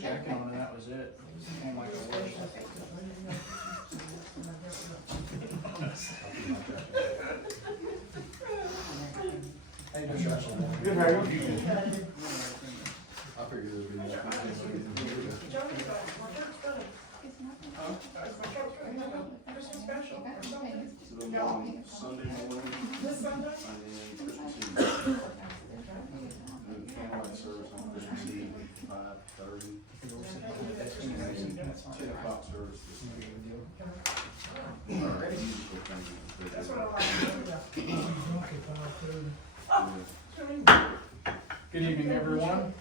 jacket on and that was it. And like a wash. Hey, no stress on that. Good, how are you? I figured there'd be more. Christmas special or something. Sunday morning This Sunday? and Christmas Eve. Candlelight service on Christmas Eve, 5:30. 10 o'clock service this morning. That's what I like. Good evening, everyone.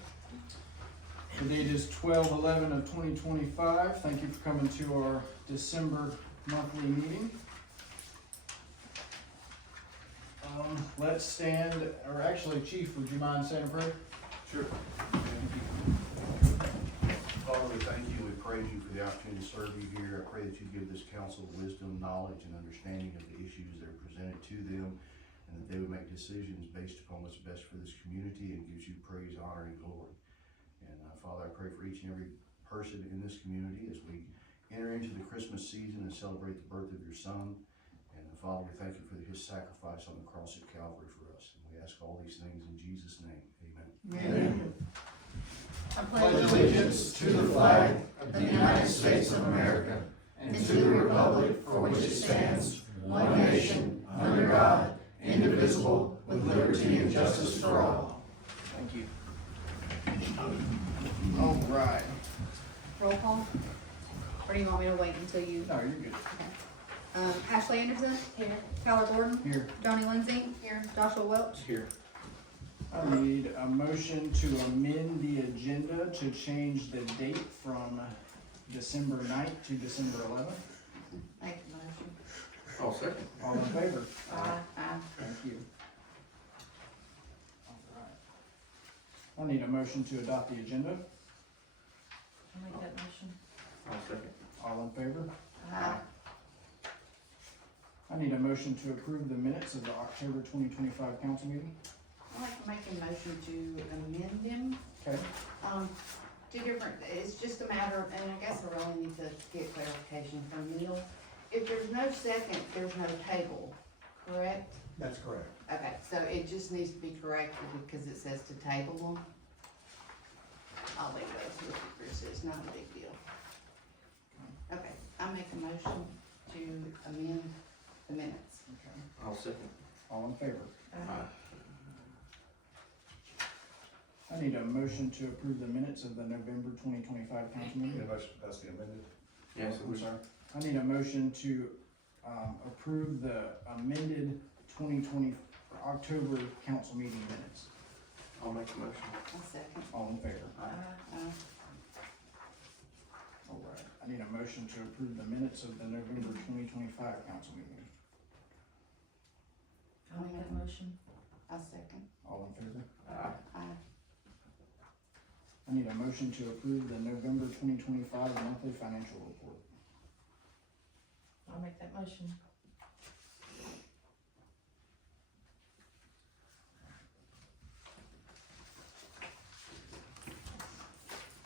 The date is 12/11/2025. Thank you for coming to our December monthly meeting. Let's stand, or actually, Chief, would you mind saying a prayer? Sure. Father, we thank you, we praise you for the opportunity to serve you here. I pray that you give this council wisdom, knowledge, and understanding of the issues that are presented to them, and that they would make decisions based upon what's best for this community and gives you praise, honor, and glory. And Father, I pray for each and every person in this community as we enter into the Christmas season and celebrate the birth of your Son. And Father, we thank you for his sacrifice on the cross of Calvary for us. And we ask all these things in Jesus' name. Amen. Amen. I pledge allegiance to the flag of the United States of America and to the republic for which it stands, one nation, under God, indivisible, with liberty and justice for all. Thank you. All right. Roll call? Or do you want me to wait until you? No, you're good. Ashley Anderson? Here. Tyler Gordon? Here. Johnny Lindsay? Here. Joshua Welch? Here. I need a motion to amend the agenda to change the date from December 9th to December 11th. Make the motion. I'll second. All in favor? Aye. Thank you. All right. I need a motion to adopt the agenda. I'll make that motion. I'll second. All in favor? Aye. I need a motion to approve the minutes of the October 2025 council meeting. I'd like to make a motion to amend them. Okay. Two different, it's just a matter of, and I guess I really need to get clarification from Neil. If there's no second, there's no table, correct? That's correct. Okay, so it just needs to be corrected because it says to table them. I'll leave those with you, Chris, it's not a big deal. Okay, I make a motion to amend the minutes. Okay. I'll second. All in favor? Aye. I need a motion to approve the minutes of the November 2025 council meeting. That's the amended? Yes, I'm sorry. I need a motion to approve the amended 2020 October council meeting minutes. I'll make a motion. A second. All in favor? Aye. All right. I need a motion to approve the minutes of the November 2025 council meeting. I'll make that motion. A second. All in favor? Aye. I need a motion to approve the November 2025 monthly financial report. I'll make that motion.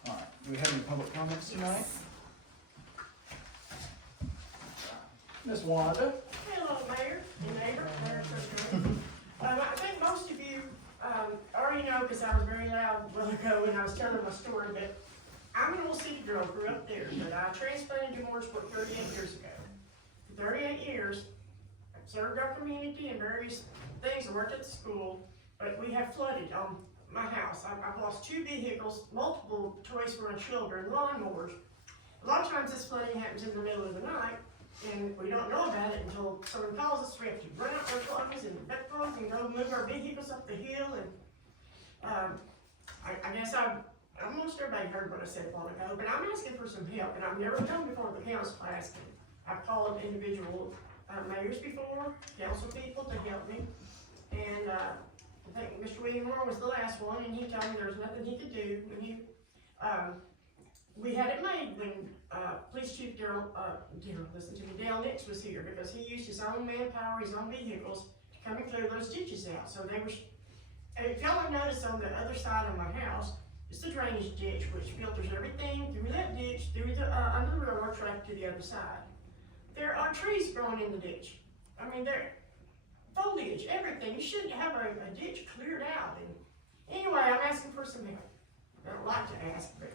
All right. Do we have any public comments tonight? Miss Wanda? Hello, Mayor and neighbor. I think most of you already know, because I was very loud a while ago when I was telling my story, but I'm an old city girl, grew up there, but I transplanted to Mooringsport 38 years ago. For 38 years, I've served our community in various things. I worked at the school, but we have flooded on my house. I've lost 2 vehicles, multiple toys for my children, lawnmowers. A lot of times this flooding happens in the middle of the night, and we don't know about it until someone calls us. We have to run out our clothes and back clothes and go move our vehicles up the hill. And I guess almost everybody heard what I said a while ago, but I'm asking for some help, and I've never come before the council asking. I've called individual mayors before, council people to help me, and I think Mr. William Moore was the last one, and he told me there was nothing he could do. We had it made when Police Chief Dale Nix was here, because he used his own manpower, his own vehicles to come and clear those ditches out. So they were, if y'all have noticed on the other side of my house, It's the drainage ditch, which filters everything through that ditch, through the, under the railroad track to the other side. There are trees growing in the ditch. I mean, there, foliage, everything. You shouldn't have a ditch cleared out. And anyway, I'm asking for some help. I don't like to ask, but,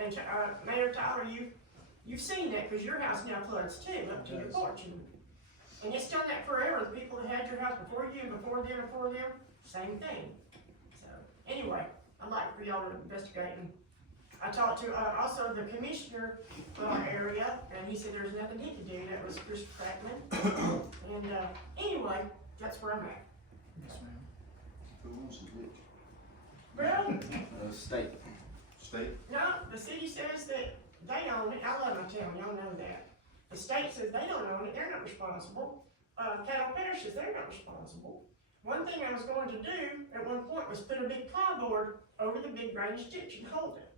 and, Mayor Tyler, you've seen that, cause your house now floods too, up to your porch. And it's done that forever. The people that had your house before you, before them, same thing. So, anyway, I'd like for y'all to investigate. And I talked to, also the commissioner area, and he said there's nothing he could do. That was Chris Crackman. And, anyway, that's where I'm at. Yes, ma'am. Who wants to ditch? Well, State. State? no, the city says that they own it. I love my town, y'all know that. The state says they don't own it, they're not responsible. Cattle Parish says they're not responsible. One thing I was going to do at one point was put a big plyboard over the big drainage ditch and hold it.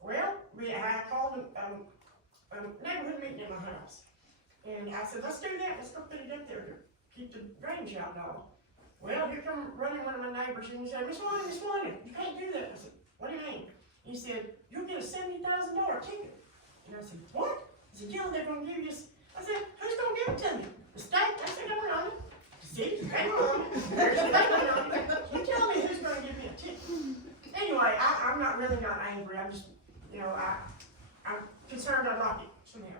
Well, I called a neighborhood meeting in my house. And I said, let's do that, let's go put it up there to keep the drainage out and all. Well, here come running one of my neighbors and he said, Miss Wanda, you can't do that. I said, what do you mean? He said, you'll get a $70,000 ticket. And I said, what? He said, yeah, they're gonna give you, I said, who's gonna give it to me? The state? I said, I don't know. The city? They don't own it. There's the state don't own it. You tell me who's gonna give me a ticket. Anyway, I'm not really not angry, I'm just, you know, I'm concerned I'd like it somehow.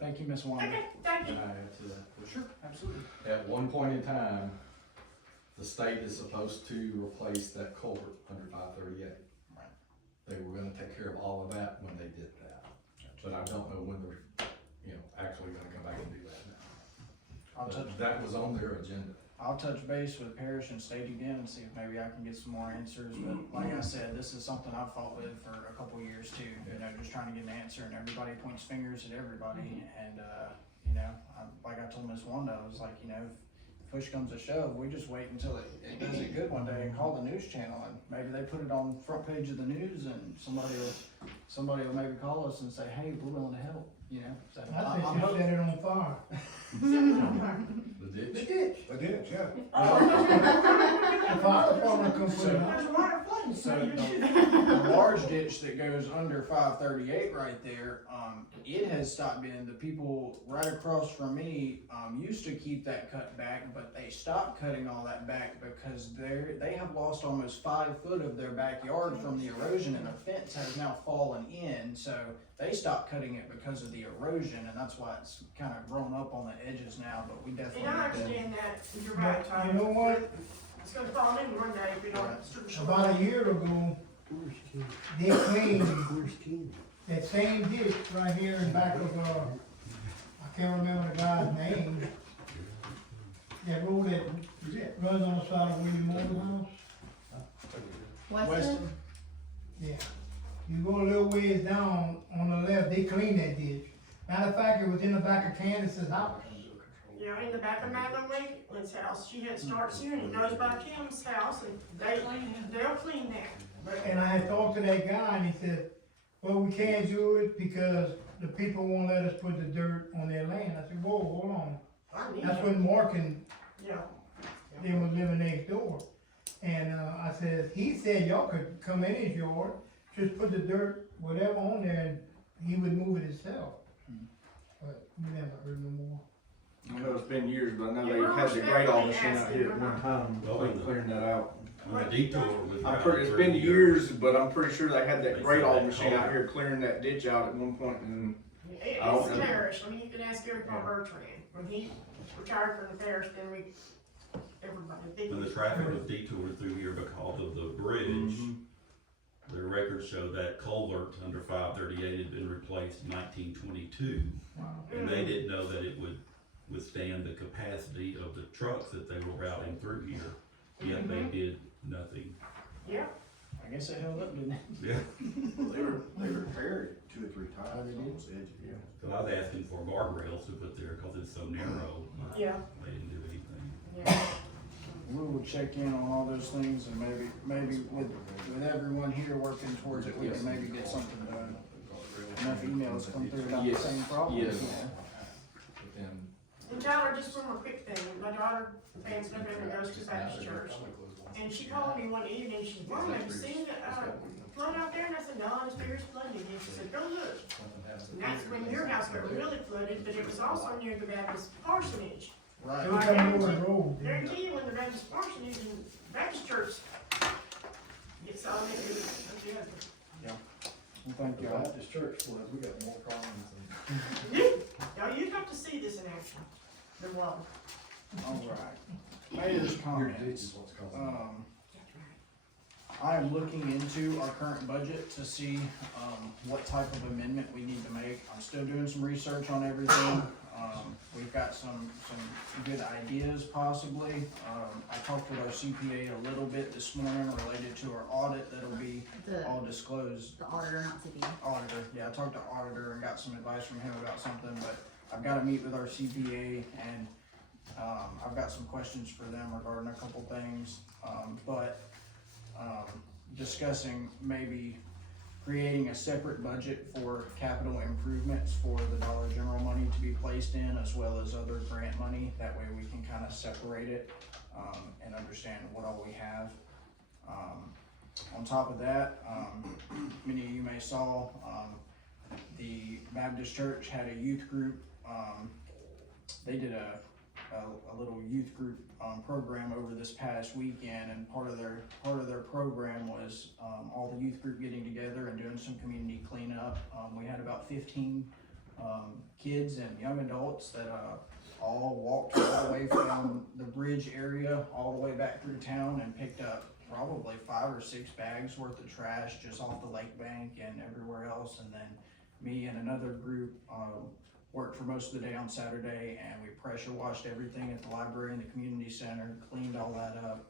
Thank you, Ms. Wanda. Okay, thank you. Can I add to that? Sure, absolutely. At one point in time, the state is supposed to replace that culvert under 538. Right. They were gonna take care of all of that when they did that, but I don't know when they're, actually gonna come back and do that now. But that was on their agenda. I'll touch base with Parish and State again and see if maybe I can get some more answers, but like I said, this is something I've fought with for a couple of years too, just trying to get an answer, and everybody points fingers at everybody, and, like I told Ms. Wanda, I was like, if push comes to shove, we just wait until it does it good one day and call the news channel, and maybe they put it on the front page of the news, and somebody will maybe call us and say, hey, we're willing to help, so. I think I'm you hoping- set it on fire. The ditch? A ditch, yeah. The fire department comes So- put it There's on. water flooding, So so you the large ditch that goes under 538 right there, it has stopped being, the people right across from me, used to keep that cut back, but they stopped cutting all that back because they have lost almost 5 foot of their backyard from the erosion, and the fence has now fallen in, so they stopped cutting it because of the erosion, and that's why it's kind of grown up on the edges now, but we definitely And I need to. understand that, you're right, Tom. You know what? It's gonna fall in one day if we don't strip it. About a year ago, they cleaned that same ditch right here in back of, I can't remember the guy's name. That road that runs on the side of William Moore's house. Weston? Yeah. You go a little ways down on the left, they cleaned that ditch. Matter of fact, it was in the back of Candace's house. You know, in the back of Madeline Lakeland's house, she had started soon, it goes by Kim's house, and they'll clean that. And I had talked to that guy and he said, well, we can't do it because the people won't let us put the dirt on their land. I said, whoa, hold on. I need That's it. when Mark and Yeah, they was living next door. And, I said, he said y'all could come in his yard, just put the dirt, whatever on there, and he would move it himself. But we never heard no more. I know it's been years, but I know Yeah, they we're had the great all respectfully machine out here at asking. one time, Well, like clearing that out. On the detour with. I'm pretty, it's been years, but I'm pretty sure they had that great all machine out here clearing that ditch out at one point, and it's I don't know. parish, I mean, you can ask Eric Yeah. Bertrand, when he retired from the parish, then everybody. When the traffic was detoured through here because of the bridge, the records show that culvert under 538 had been replaced in 1922. And they didn't know that it would withstand the capacity of the trucks that they were routing through here, yet they did nothing. Yeah, I guess it held up, didn't it? Yeah. They repaired it 2 or 3 times on those edges, yeah. So I was asking for guardrails to put there because it's so narrow. yeah, They didn't do anything. yeah. We will check in on all those things, and maybe with everyone here working towards it, we can maybe get something done. Enough emails come through about the Yes, same problem. yes. Yeah. Within And Tyler, just one more quick thing, my daughter, fans my family goes to Baptist church, and she called me one evening, she said, Mom, have you seen the, flood out there? And I said, no, the Spears flooding again. She said, go look. And that's when your house got really flooded, but it was also near the Baptist parsonage. Right. It was coming over the road. Guarantee you, when the Baptist parsonage and Baptist church gets all that, that's the other. Well, thank you. Baptist church floods, we got more problems Now, you have to see this in action, the water. All right. Mayor's Your comments. ditch is what's causing it. I am looking into our current budget to see, what type of amendment we need to make. I'm still doing some research on everything. We've got some good ideas possibly. I talked with our CPA a little bit this morning related to our audit that'll be all disclosed. The auditor, not CPA. Auditor, yeah, I talked to auditor and got some advice from him about something, but I've gotta meet with our CPA and, I've got some questions for them regarding a couple things, discussing maybe creating a separate budget for capital improvements for the Dollar General money to be placed in, as well as other grant money. That way we can kind of separate it, and understand what all we have. On top of that, many of you may saw, the Baptist Church had a youth group. They did a little youth group program over this past weekend, and part of their program was all the youth group getting together and doing some community cleanup. We had about 15 kids and young adults that all walked all the way from the bridge area all the way back through town and picked up probably 5 or 6 bags worth of trash just off the lake bank and everywhere else. And then me and another group worked for most of the day on Saturday, and we pressure washed everything at the library and the community center, cleaned all that up,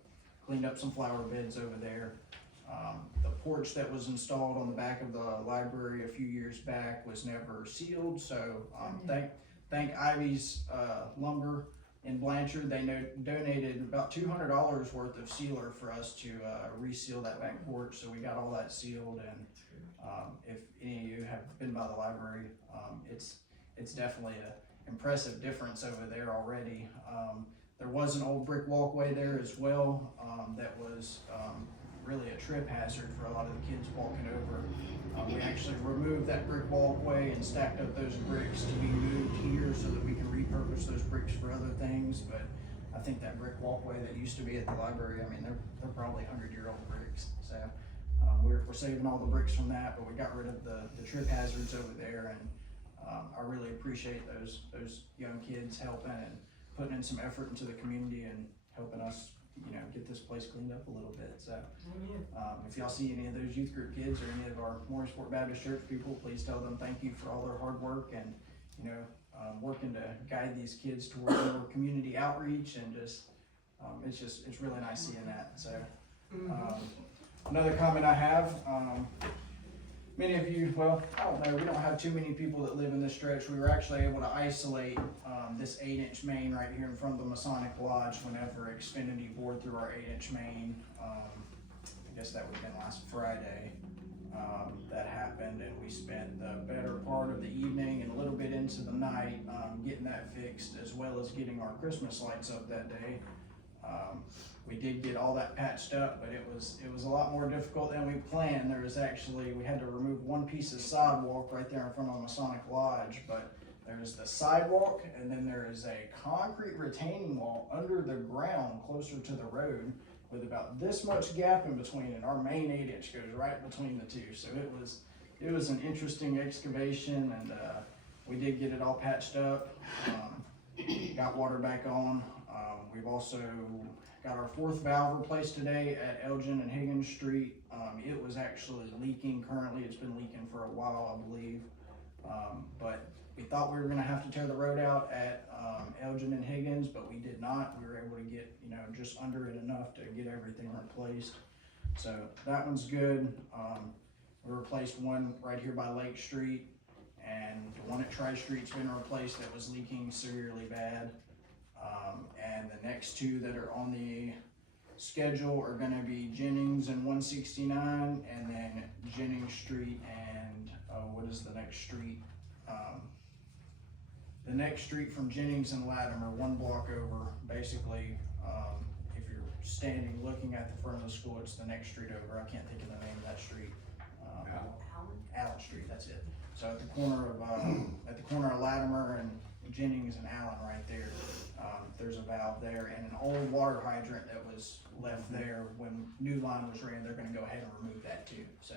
cleaned up some flower beds over there. The porch that was installed on the back of the library a few years back was never sealed, so thank Ivy's Lumber in Blanchard. They donated about $200 worth of sealer for us to reseal that back porch, so we got all that sealed. And if any of you have been by the library, it's definitely an impressive difference over there already. There was an old brick walkway there as well, that was really a trip hazard for a lot of the kids walking over. We actually removed that brick walkway and stacked up those bricks to be moved here so that we can repurpose those bricks for other things. But I think that brick walkway that used to be at the library, I mean, they're probably 100-year-old bricks. So we're saving all the bricks from that, but we got rid of the trip hazards over there. And I really appreciate those young kids helping and putting in some effort into the community and helping us, get this place cleaned up a little bit. So if y'all see any of those youth group kids or any of our Mooringsport Baptist Church people, please tell them thank you for all their hard work and, working to guide these kids toward more community outreach. And it's really nice seeing that. So another comment I have, many of you, well, I don't know, we don't have too many people that live in this stretch. We were actually able to isolate this 8-inch main right here in front of the Masonic Lodge whenever Xfinity bored through our 8-inch main. I guess that would have been last Friday that happened, and we spent the better part of the evening and a little bit into the night getting that fixed, as well as getting our Christmas lights up that day. We did get all that patched up, but it was a lot more difficult than we planned. We had to remove one piece of sidewalk right there in front of the Masonic Lodge, but there's the sidewalk, and then there is a concrete retaining wall under the ground closer to the road with about this much gap in between, and our main 8-inch goes right between the two. So it was an interesting excavation, and we did get it all patched up, got water back on. We've also got our 4th valve replaced today at Elgin and Higgins Street. It was actually leaking currently. It's been leaking for a while, I believe. But we thought we were gonna have to tear the road out at Elgin and Higgins, but we did not. We were able to get, just under it enough to get everything replaced. So that one's good. We replaced one right here by Lake Street, and the one at Tri Street's been replaced that was leaking severely bad. And the next 2 that are on the schedule are gonna be Jennings and 169, and then Jennings Street and, what is the next street? the next street from Jennings and Latimer, one block over, basically, if you're standing looking at the front of the school, it's the next street over. I can't think of the name of that street. Allen Street, that's it. So at the corner of Latimer and Jennings and Allen right there, there's a valve there and an old water hydrant that was left there when new line was ran. They're gonna go ahead and remove that too. So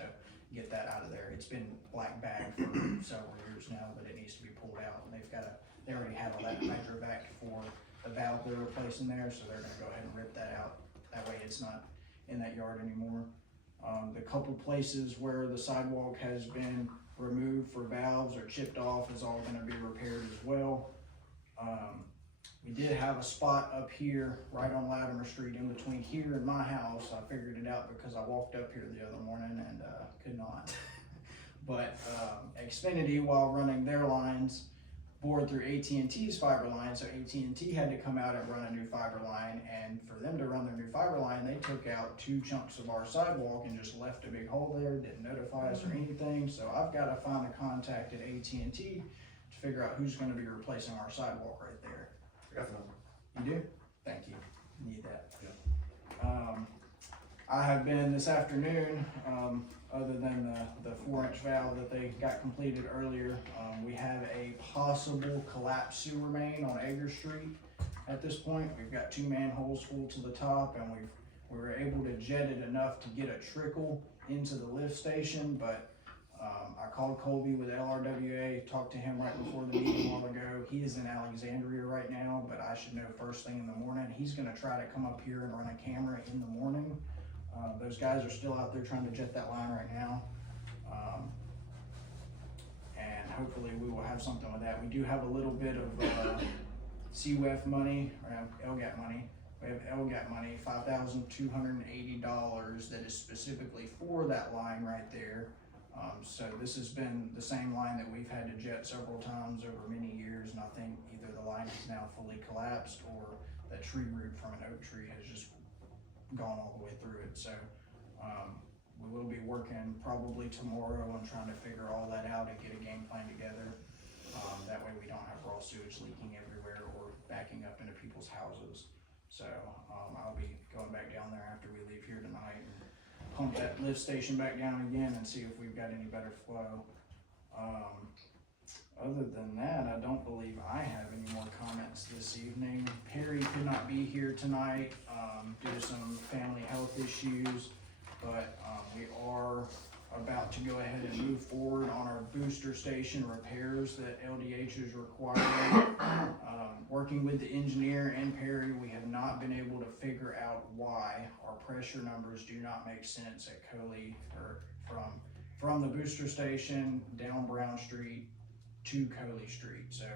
get that out of there. It's been black bagged for several years now, but it needs to be pulled out. And they already have all that hydrovac for the valve they're replacing there, so they're gonna go ahead and rip that out. That way it's not in that yard anymore. The couple places where the sidewalk has been removed for valves or chipped off is all gonna be repaired as well. We did have a spot up here right on Latimer Street in between here and my house. I figured it out because I walked up here the other morning and could not. But Xfinity, while running their lines, bored through AT&T's fiber line, so AT&T had to come out and run a new fiber line, and for them to run their new fiber line, they took out 2 chunks of our sidewalk and just left a big hole there, didn't notify us or anything. So I've got to find a contact at AT&T to figure out who's going to be replacing our sidewalk right there. You do? Thank you. Need that. I have been this afternoon, other than the 4-inch valve that they got completed earlier, we have a possible collapsed sewer main on Egger Street at this point. We've got 2 manholes full to the top, and we were able to jet it enough to get a trickle into the lift station, but I called Colby with LRWA, talked to him right before the meeting a while ago. He is in Alexandria right now, but I should know first thing in the morning. He's gonna try to come up here and run a camera in the morning. Those guys are still out there trying to jet that line right now. And hopefully we will have something with that. We do have a little bit of CWEF money, or LGAT money. We have LGAT money, $5,280 that is specifically for that line right there. So this has been the same line that we've had to jet several times over many years, and I think either the line is now fully collapsed or that tree root from an oak tree has just gone all the way through it. So we will be working probably tomorrow on trying to figure all that out and get a game plan together. That way we don't have raw sewage leaking everywhere or backing up into people's houses. So I'll be going back down there after we leave here tonight and pump that lift station back down again and see if we've got any better flow. Other than that, I don't believe I have any more comments this evening. Perry could not be here tonight due to some family health issues, but we are about to go ahead and move forward on our booster station repairs that LDH is requiring. Working with the engineer and Perry, we have not been able to figure out why our pressure numbers do not make sense at Coley, or from the booster station down Brown Street to Coley Street. So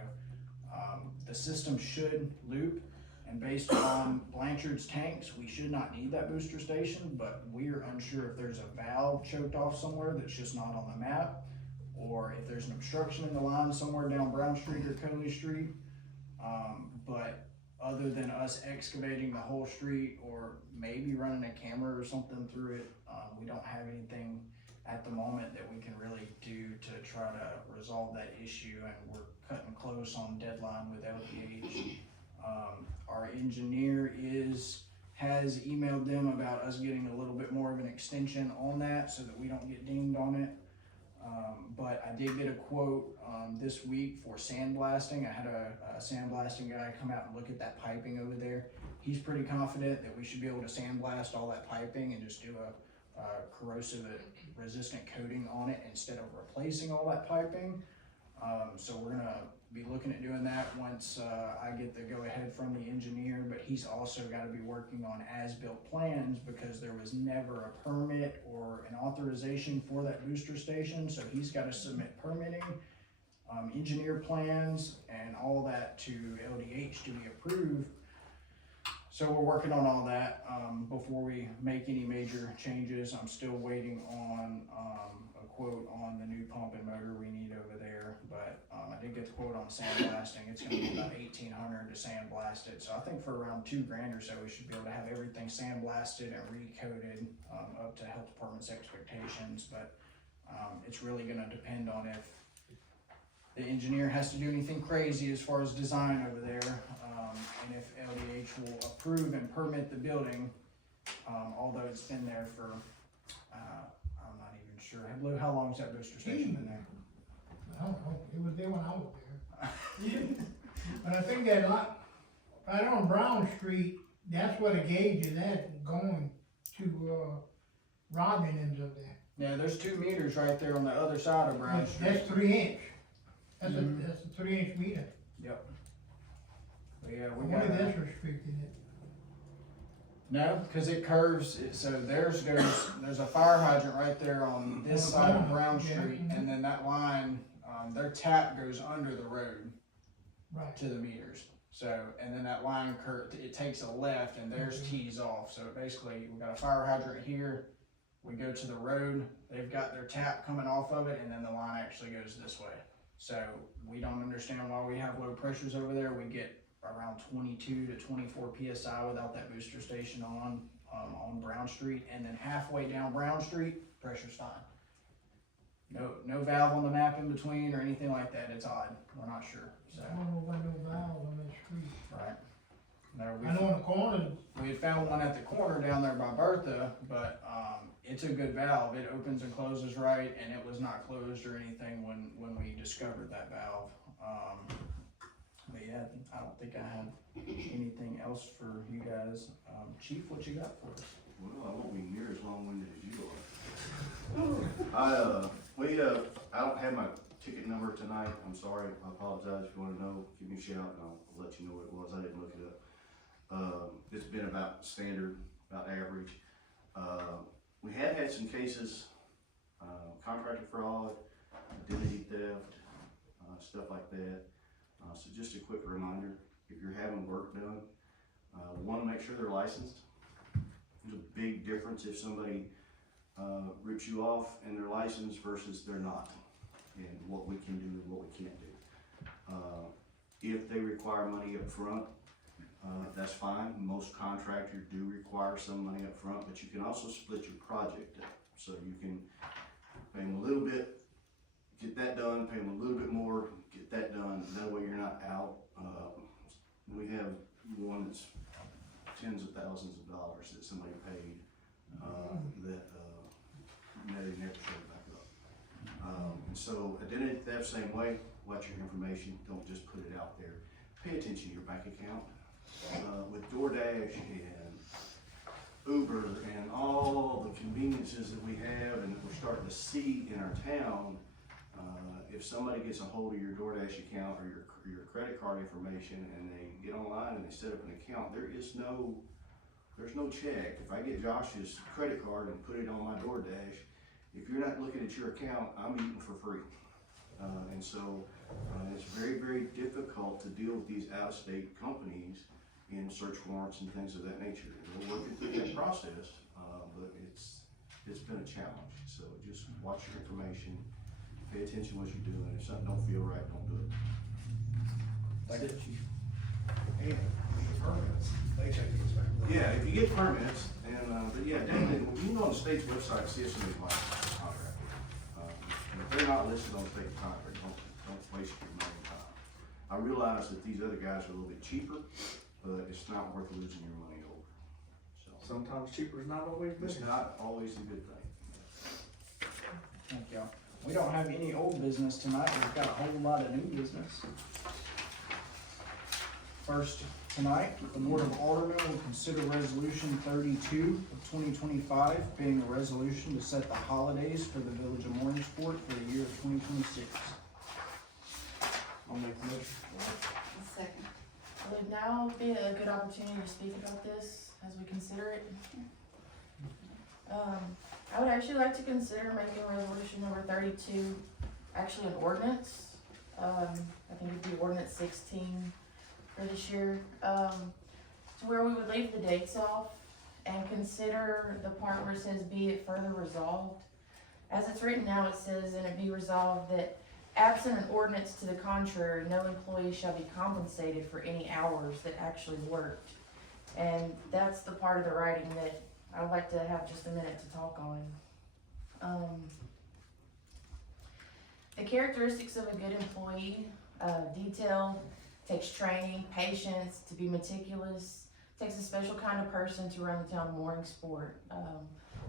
the system should loop, and based on Blanchard's tanks, we should not need that booster station, but we are unsure if there's a valve choked off somewhere that's just not on the map, or if there's an obstruction in the line somewhere down Brown Street or Coley Street. But other than us excavating the whole street or maybe running a camera or something through it, we don't have anything at the moment that we can really do to try to resolve that issue, and we're cutting close on deadline with LDH. Our engineer has emailed them about us getting a little bit more of an extension on that so that we don't get dinged on it. But I did get a quote this week for sandblasting. I had a sandblasting guy come out and look at that piping over there. He's pretty confident that we should be able to sandblast all that piping and just do a corrosive resistant coating on it instead of replacing all that piping. So we're gonna be looking at doing that once I get the go-ahead from the engineer, but he's also got to be working on as-built plans because there was never a permit or an authorization for that booster station, so he's got to submit permitting, engineer plans, and all that to LDH to be approved. So we're working on all that before we make any major changes. I'm still waiting on a quote on the new pump and motor we need over there, but I did get the quote on sandblasting. It's going to be about $1,800 to sandblast it. So I think for around $2,000 or so, we should be able to have everything sandblasted and recoated up to health department's expectations. But it's really going to depend on if the engineer has to do anything crazy as far as design over there. And if LDH will approve and permit the building, although it's been there for, I'm not even sure. Blue, how long's that booster station been there? I don't know, it was there when I was there. But I think that lot, right on Brown Street, that's where the gauge is at, going to, Robin ends up there. Yeah, there's 2 meters right there on the other side of Brown Street. That's 3 inch. That's Mhm. that's a 3 inch meter. Yep. But yeah, I we wonder got. if that's restricted it. No, because it curves, so there's a fire hydrant right there on this On the side of corner, Brown yeah. Street, and then that line, their tap goes under the road Right. to the meters. So, and then that line it takes a left and theirs Mhm. tees off, so basically, we got a fire hydrant here, we go to the road, they've got their tap coming off of it, and then the line actually goes this way. So, we don't understand why we have low pressures over there, we get around 22 to 24 PSI without that booster station on Brown Street, and then halfway down Brown Street, pressure's fine. No valve on the map in between or anything like that, it's odd, we're not sure, so, I don't know why no valves on that street. right. No, I know in the corner, we had found one at the corner down there by Bertha, but, it's a good valve, it opens and closes right, and it was not closed or anything when we discovered that valve. But yeah, I don't think I have anything else for you guys. Chief, what you got for us? Well, I won't be near as long-winded as you are. I don't have my ticket number tonight, I'm sorry, I apologize. If you wanna know, give me a shout and I'll let you know what it was, I didn't look it up. It's been about standard, about average. We have had some cases, contractor fraud, identity theft, stuff like that. So just a quick reminder, if you're having work done, one, make sure they're licensed. There's a big difference if somebody rips you off and they're licensed versus they're not, and what we can do and what we can't do. If they require money up front, that's fine. Most contractors do require some money up front, but you can also split your project up. So you can pay them a little bit, get that done, pay them a little bit more, get that done. That way you're not out. We have one that's tens of thousands of dollars that somebody paid that they never showed back up. And so identity theft, same way. Watch your information. Don't just put it out there. Pay attention to your bank account. With DoorDash and Uber and all the conveniences that we have and that we're starting to see in our town, if somebody gets a hold of your DoorDash account or your credit card information and they get online and they set up an account, there's no check. If I get Josh's credit card and put it on my DoorDash, if you're not looking at your account, I'm eating for free. And so it's very, very difficult to deal with these out-of-state companies in search warrants and things of that nature. We're working through that process, but it's been a challenge. So just watch your information, pay attention to what you're doing. If something don't feel right, don't do it. Thank you, Chief. And permits, they take these back. Yeah, if you get permits, and, but yeah, definitely, when you go on the state's website, see if somebody's licensed contractor. And if they're not listed on the state contract, don't waste your money and time. I realize that these other guys are a little bit cheaper, but it's not worth losing your money over. So, Sometimes cheaper is not always it's good. not always a good thing. Thank y'all. We don't have any old business tonight, we've got a whole lot of new business. First, tonight, the Board of Aldermen will consider Resolution 32 of 2025, being a resolution to set the holidays for the Village of Mooringsport for the year of 2026. I'll make a motion. A second. Would now be a good opportunity to speak about this as we consider it? I would actually like to consider making resolution number 32 actually an ordinance. I think it'd be ordinance 16 for this year. To where we would leave the dates off and consider the part where it says be it further resolved. As it's written now, it says, and it be resolved that absent an ordinance to the contrary, no employee shall be compensated for any hours that actually worked. And that's the part of the writing that I would like to have just a minute to talk on. The characteristics of a good employee, detail, takes training, patience, to be meticulous, takes a special kind of person to run the town of Mooringsport.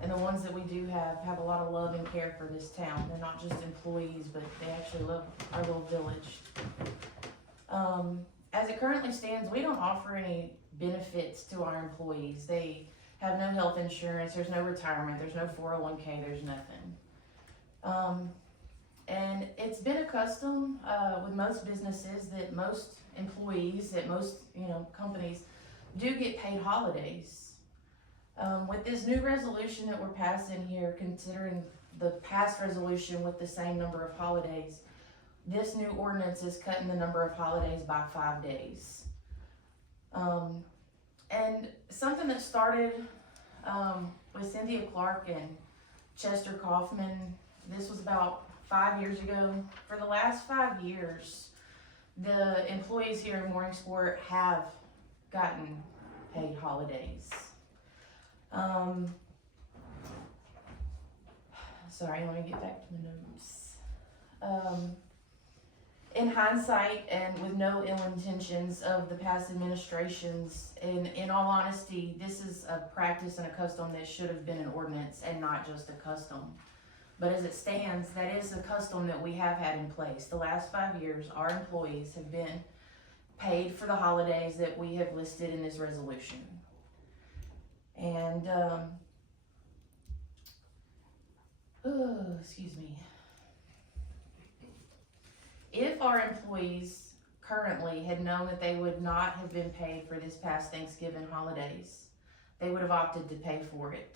And the ones that we do have a lot of love and care for this town. They're not just employees, but they actually love our little village. As it currently stands, we don't offer any benefits to our employees. They have no health insurance, there's no retirement, there's no 401k, there's nothing. And it's been a custom with most businesses that most employees at most companies do get paid holidays. With this new resolution that we're passing here, considering the past resolution with the same number of holidays, this new ordinance is cutting the number of holidays by 5 days. And something that started with Cynthia Clark and Chester Kaufman, this was about 5 years ago. For the last 5 years, the employees here in Mooringsport have gotten paid holidays. Sorry, let me get back to the notes. In hindsight and with no ill intentions of the past administrations, in all honesty, this is a practice and a custom that should have been an ordinance and not just a custom. But as it stands, that is a custom that we have had in place. The last 5 years, our employees have been paid for the holidays that we have listed in this resolution. And, excuse me. If our employees currently had known that they would not have been paid for this past Thanksgiving holidays, they would have opted to pay for it.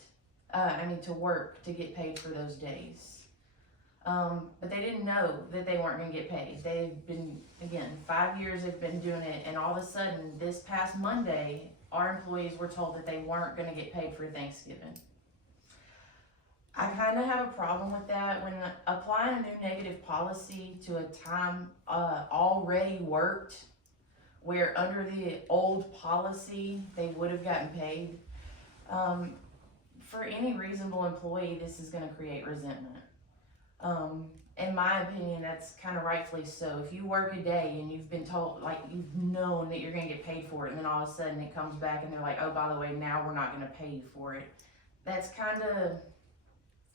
To work to get paid for those days. But they didn't know that they weren't gonna get paid. They've been, again, 5 years they've been doing it, and all of a sudden, this past Monday, our employees were told that they weren't gonna get paid for Thanksgiving. I kind of have a problem with that. When applying a new negative policy to a time already worked, where under the old policy, they would have gotten paid. For any reasonable employee, this is gonna create resentment. In my opinion, that's kind of rightfully so. If you work a day and you've been told, like you've known that you're gonna get paid for it, and then all of a sudden it comes back and they're like, oh, by the way, now we're not gonna pay you for it. That's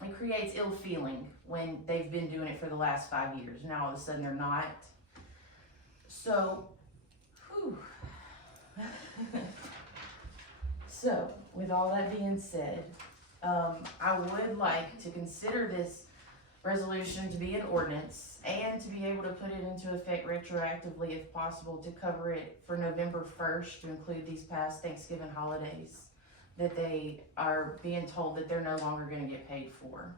it creates ill feeling when they've been doing it for the last 5 years. Now all of a sudden they're not. So, So, with all that being said, I would like to consider this resolution to be an ordinance and to be able to put it into effect retroactively if possible, to cover it for November 1st, to include these past Thanksgiving holidays that they are being told that they're no longer going to get paid for.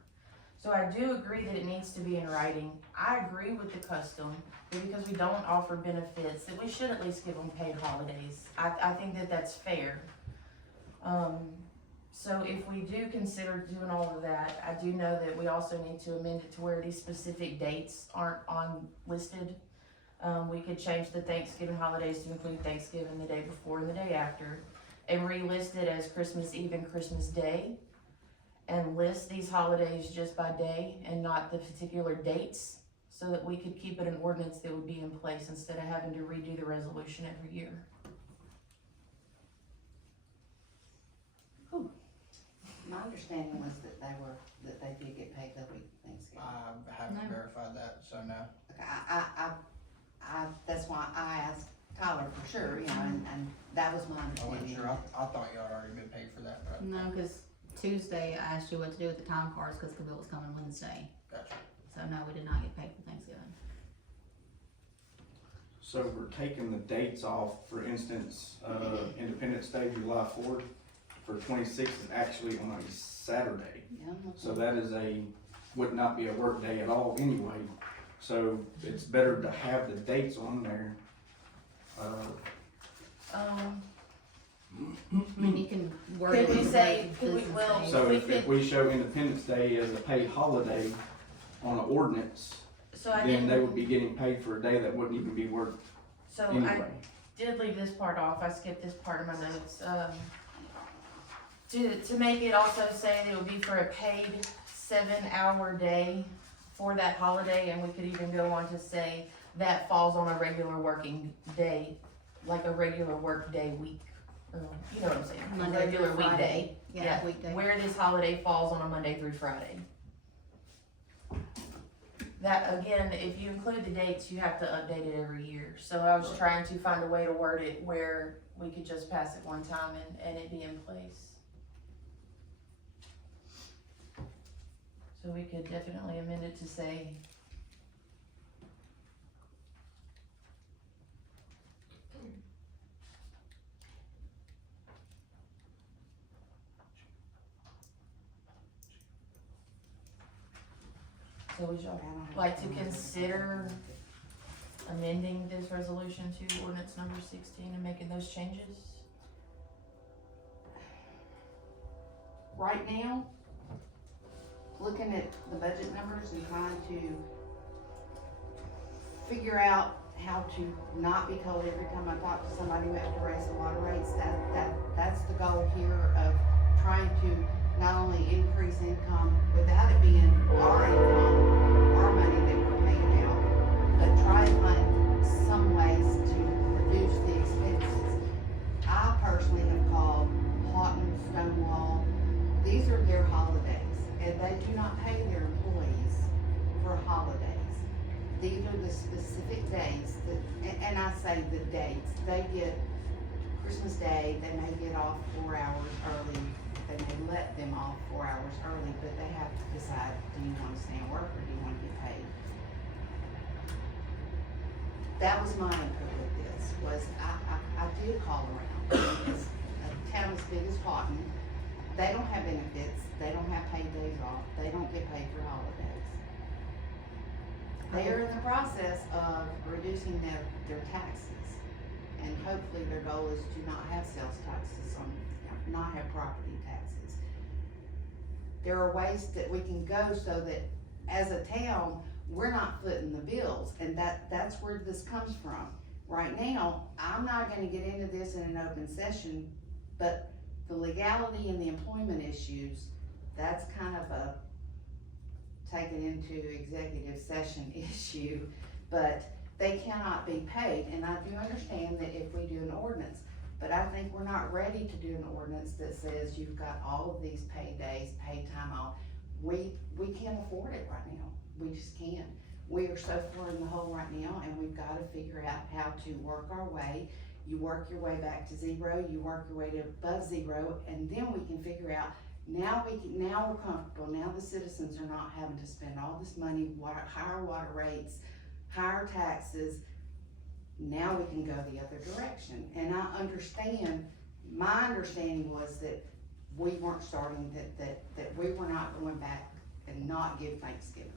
So I do agree that it needs to be in writing. I agree with the custom, but because we don't offer benefits, that we should at least give them paid holidays. I think that that's fair. So if we do consider doing all of that, I do know that we also need to amend it to where these specific dates aren't listed. We could change the Thanksgiving holidays to include Thanksgiving the day before and the day after, and relist it as Christmas Eve and Christmas Day, and list these holidays just by day and not the particular dates, so that we could keep it an ordinance that would be in place instead of having to redo the resolution every year. My understanding was that they did get paid the week of Thanksgiving. I haven't verified that, so no. Okay, that's why I asked Tyler for sure, and that was my I wasn't understanding. sure. I thought y'all had already been paid for that, but. No, because Tuesday I asked you what to do with the time cards because the bill was coming Wednesday. Gotcha. So no, we did not get paid for Thanksgiving. So we're taking the dates off, for instance, Independence Day, July 4th, for 26th is actually on a Saturday. Yeah, So that would not be a work day at all anyway. So it's better to have the dates on there. I mean, you can word it. Could we as say, like could we, business well, days. So we if we show Independence Day as a paid holiday on an ordinance, so I then they did, would be getting paid for a day that wouldn't even be worked so I anyway. did leave this part off, I skipped this part of my notes. To make it also say that it would be for a paid 7-hour day for that holiday, and we could even go on to say that falls on a regular working day, like a regular work day week, you know what I'm saying? A Monday regular through weekday. Friday. Yeah, weekday. Where this holiday falls on a Monday through Friday. That, again, if you include the dates, you have to update it every year. So I was trying to find a way to word it where we could just pass it one time and it be in place. So we could definitely amend it to say, so would y'all like to consider amending this resolution to ordinance number 16 and making those changes? Right now, looking at the budget numbers and trying to figure out how to not be told every time I talk to somebody we have to raise the water rates, that's the goal here of trying to not only increase income without it being our income, our money that we're paying out, but try and find some ways to reduce the expenses. I personally have called Houghton, Stonewall. These are their holidays, and they do not pay their employees for holidays. These are the specific days that, and I say the dates, they get Christmas Day, they may get off 4 hours early. They may let them off 4 hours early, but they have to decide, do you want to stay and work or do you want to get paid? That was my input with this, was I did call around, because a town as big as Houghton, they don't have benefits, they don't have paid days off, they don't get paid for holidays. They are in the process of reducing their taxes, and hopefully their goal is to not have sales taxes not have property taxes. There are ways that we can go so that as a town, we're not footing the bills, and that's where this comes from. Right now, I'm not gonna get into this in an open session, but the legality and the employment issues, that's kind of a taken into executive session issue, but they cannot be paid, and I do understand that if we do an ordinance, but I think we're not ready to do an ordinance that says you've got all of these paid days, paid time off. We can't afford it right now. We just can't. We are so far in the hole right now, and we've gotta figure out how to work our way. You work your way back to zero, you work your way to above zero, and then we can figure out, now we're comfortable, now the citizens are not having to spend all this money, higher water rates, higher taxes. Now we can go the other direction. And I understand, my understanding was that we weren't starting, that we were not going back and not give Thanksgiving.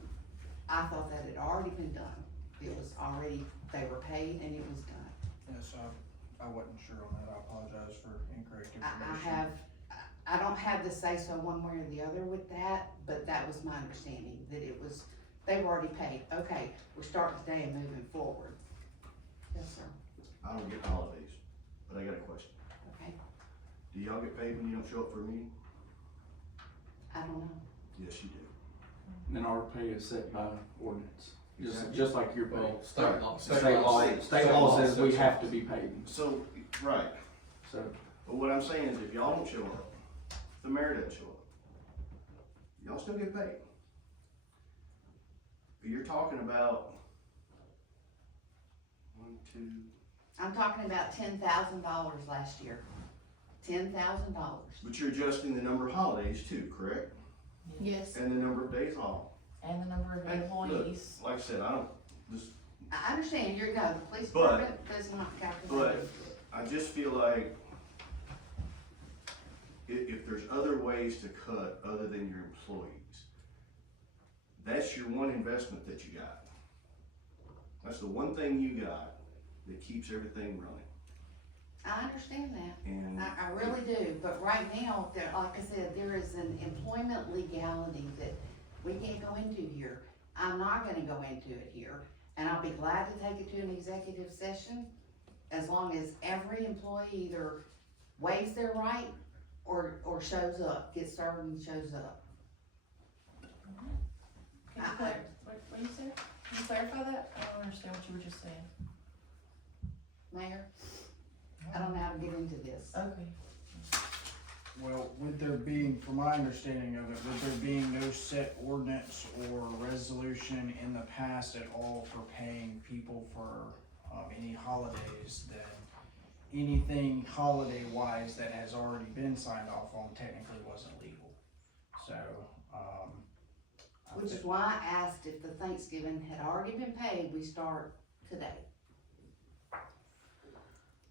I thought that had already been done. It was already, they were paid and it was done. Yes, I wasn't sure on that, I apologize for incorrect information. I don't have the say-so one way or the other with that, but that was my understanding, that it was, they were already paid. Okay, we're starting today and moving forward. Yes, sir. I don't get holidays, but I got a question. Okay, Do y'all get paid when you don't show up for a meeting? I don't know. Yes, you do. And our pay is set by ordinance, Exactly. just like your pay. Well, state law. State law says we have to be paid, So, right, so. but what I'm saying is if y'all don't show up, if the mayor doesn't show up, y'all still get paid. But you're talking about one, two, I'm talking about $10,000 last year. $10,000. but you're adjusting the number of holidays too, correct? Yes. And the number of days off. And the number of And employees. Like I said, I don't, just, I understand, the police But- department does not calculate. but I just feel like if there's other ways to cut other than your employees, that's your one investment that you got. That's the one thing you got that keeps everything running. I understand that. And I really do, but right now, like I said, there is an employment legality that we can't go into here. I'm not gonna go into it here, and I'll be glad to take it to an executive session as long as every employee either waives their right or shows up, gets started and shows up. What you said? Can you clarify that? I don't understand what you were just saying. Mayor, I don't know how to get into this. Okay. Well, would there being, from my understanding of it, would there being no set ordinance or resolution in the past at all for paying people for, any holidays, then anything holiday-wise that has already been signed off on technically wasn't legal. So, Which is why I asked if the Thanksgiving had already been paid, we start today.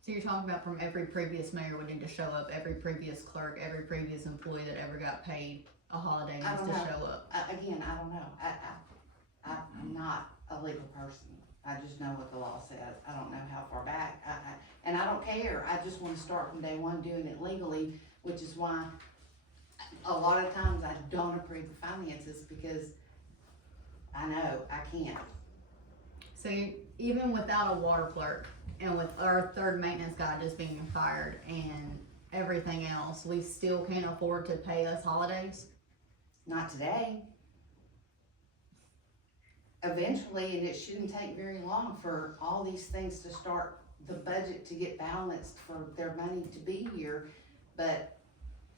So you're talking about from every previous mayor would need to show up, every previous clerk, every previous employee that ever got paid a holiday I needs don't to know. show up. Again, I don't know. I'm not a legal person. I just know what the law says. I don't know how far back. And I don't care. I just wanna start from day one doing it legally, which is why a lot of times I don't approve the finances because I know I can't. So even without a water clerk and with our third maintenance guy just being fired and everything else, we still can't afford to pay us holidays? Not today. Eventually, and it shouldn't take very long for all these things to start, the budget to get balanced for their money to be here, but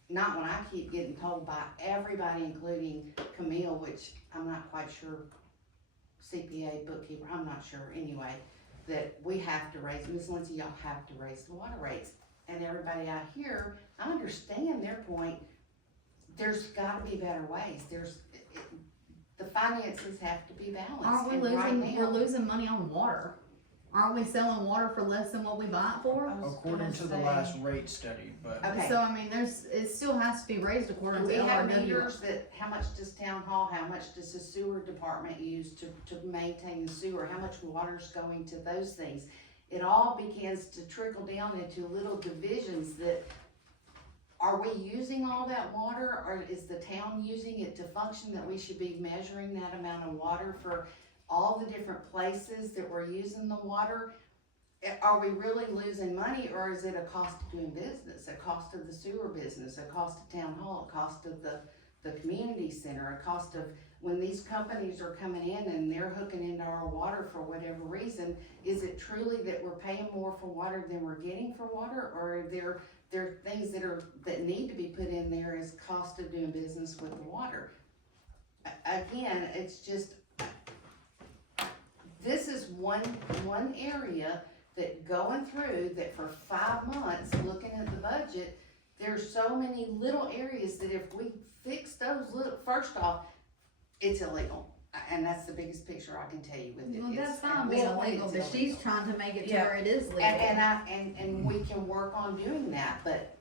not when I keep getting told by everybody, including Camille, which I'm not quite sure, CPA, bookkeeper, I'm not sure anyway, that we have to raise, Ms. Lindsay, y'all have to raise the water rates. And everybody out here, I understand their point, there's gotta be better ways, the finances have to be balanced. Aren't we and right losing, now- we're losing money on water? Aren't we selling water for less than what we buy it for? I was according gonna to the say- last rate study, but Okay. So I mean, it still has to be raised according Do to we have LRW. meters that, how much does town hall, how much does the sewer department use to maintain the sewer, how much water's going to those things? It all begins to trickle down into little divisions that, are we using all that water, or is the town using it to function that we should be measuring that amount of water for all the different places that we're using the water? Are we really losing money, or is it a cost of doing business, a cost of the sewer business, a cost of town hall, a cost of the community center, a cost of, when these companies are coming in and they're hooking into our water for whatever reason, is it truly that we're paying more for water than we're getting for water, or are there things that need to be put in there as cost of doing business with the water? Again, it's just, this is one area that going through that for 5 months, looking at the budget, there's so many little areas that if we fix those little, first off, it's illegal. And that's the biggest picture I can tell you with it. Well, It's- that's fine at being this point, illegal, it's but she's trying to make it to Yeah. where it is legal. And we can work on doing that, but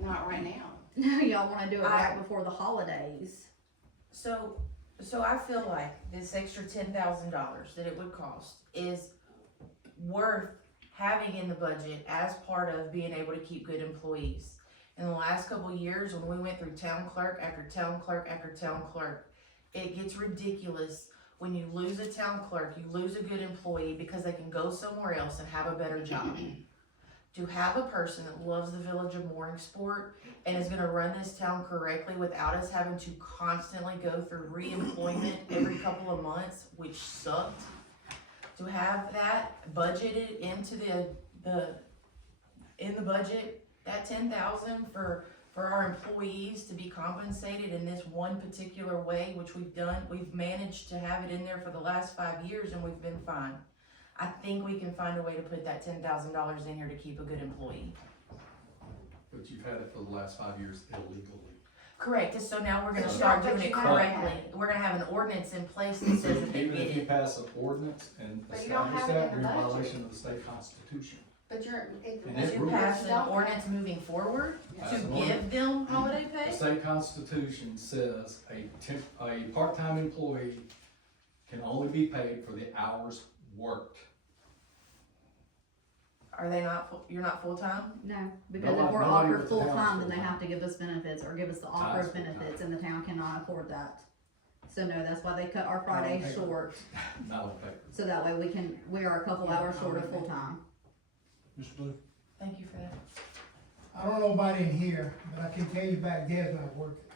not right now. Now y'all wanna do it right before the holidays. So I feel like this extra $10,000 that it would cost is worth having in the budget as part of being able to keep good employees. In the last couple of years, when we went through town clerk after town clerk after town clerk, it gets ridiculous when you lose a town clerk, you lose a good employee because they can go somewhere else and have a better job. To have a person that loves the village of Mooringsport and is gonna run this town correctly without us having to constantly go through re-employment every couple of months, which sucked. To have that budgeted into in the budget, that 10,000 for our employees to be compensated in this one particular way, which we've managed to have it in there for the last 5 years and we've been fine. I think we can find a way to put that $10,000 in here to keep a good employee. But you've had it for the last 5 years illegally. Correct, so now we're gonna So start now, but doing it you have correctly. that. We're gonna have an ordinance in place that says that they Even get if you it. pass an ordinance and But you don't establish have it that, in you're the in budget. violation of the state constitution. But And it To rules. pass an ordinance moving forward, Pass to an give ordinance. them holiday The pay? state constitution says a part-time employee can only be paid for the hours worked. Are they not, you're not full-time? No, because if Nobody- we're nobody offered with the town is full-time, then they full-time. have to give us benefits or give us the offer of Time's full-time. benefits, and the town cannot afford that. So no, that's why they cut our Fridays paper. short, Not on paper. so that way we are a couple hours short of full-time. Mr. Blue? Thank you for that. I don't know about in here, but I can tell you back there is not worth it.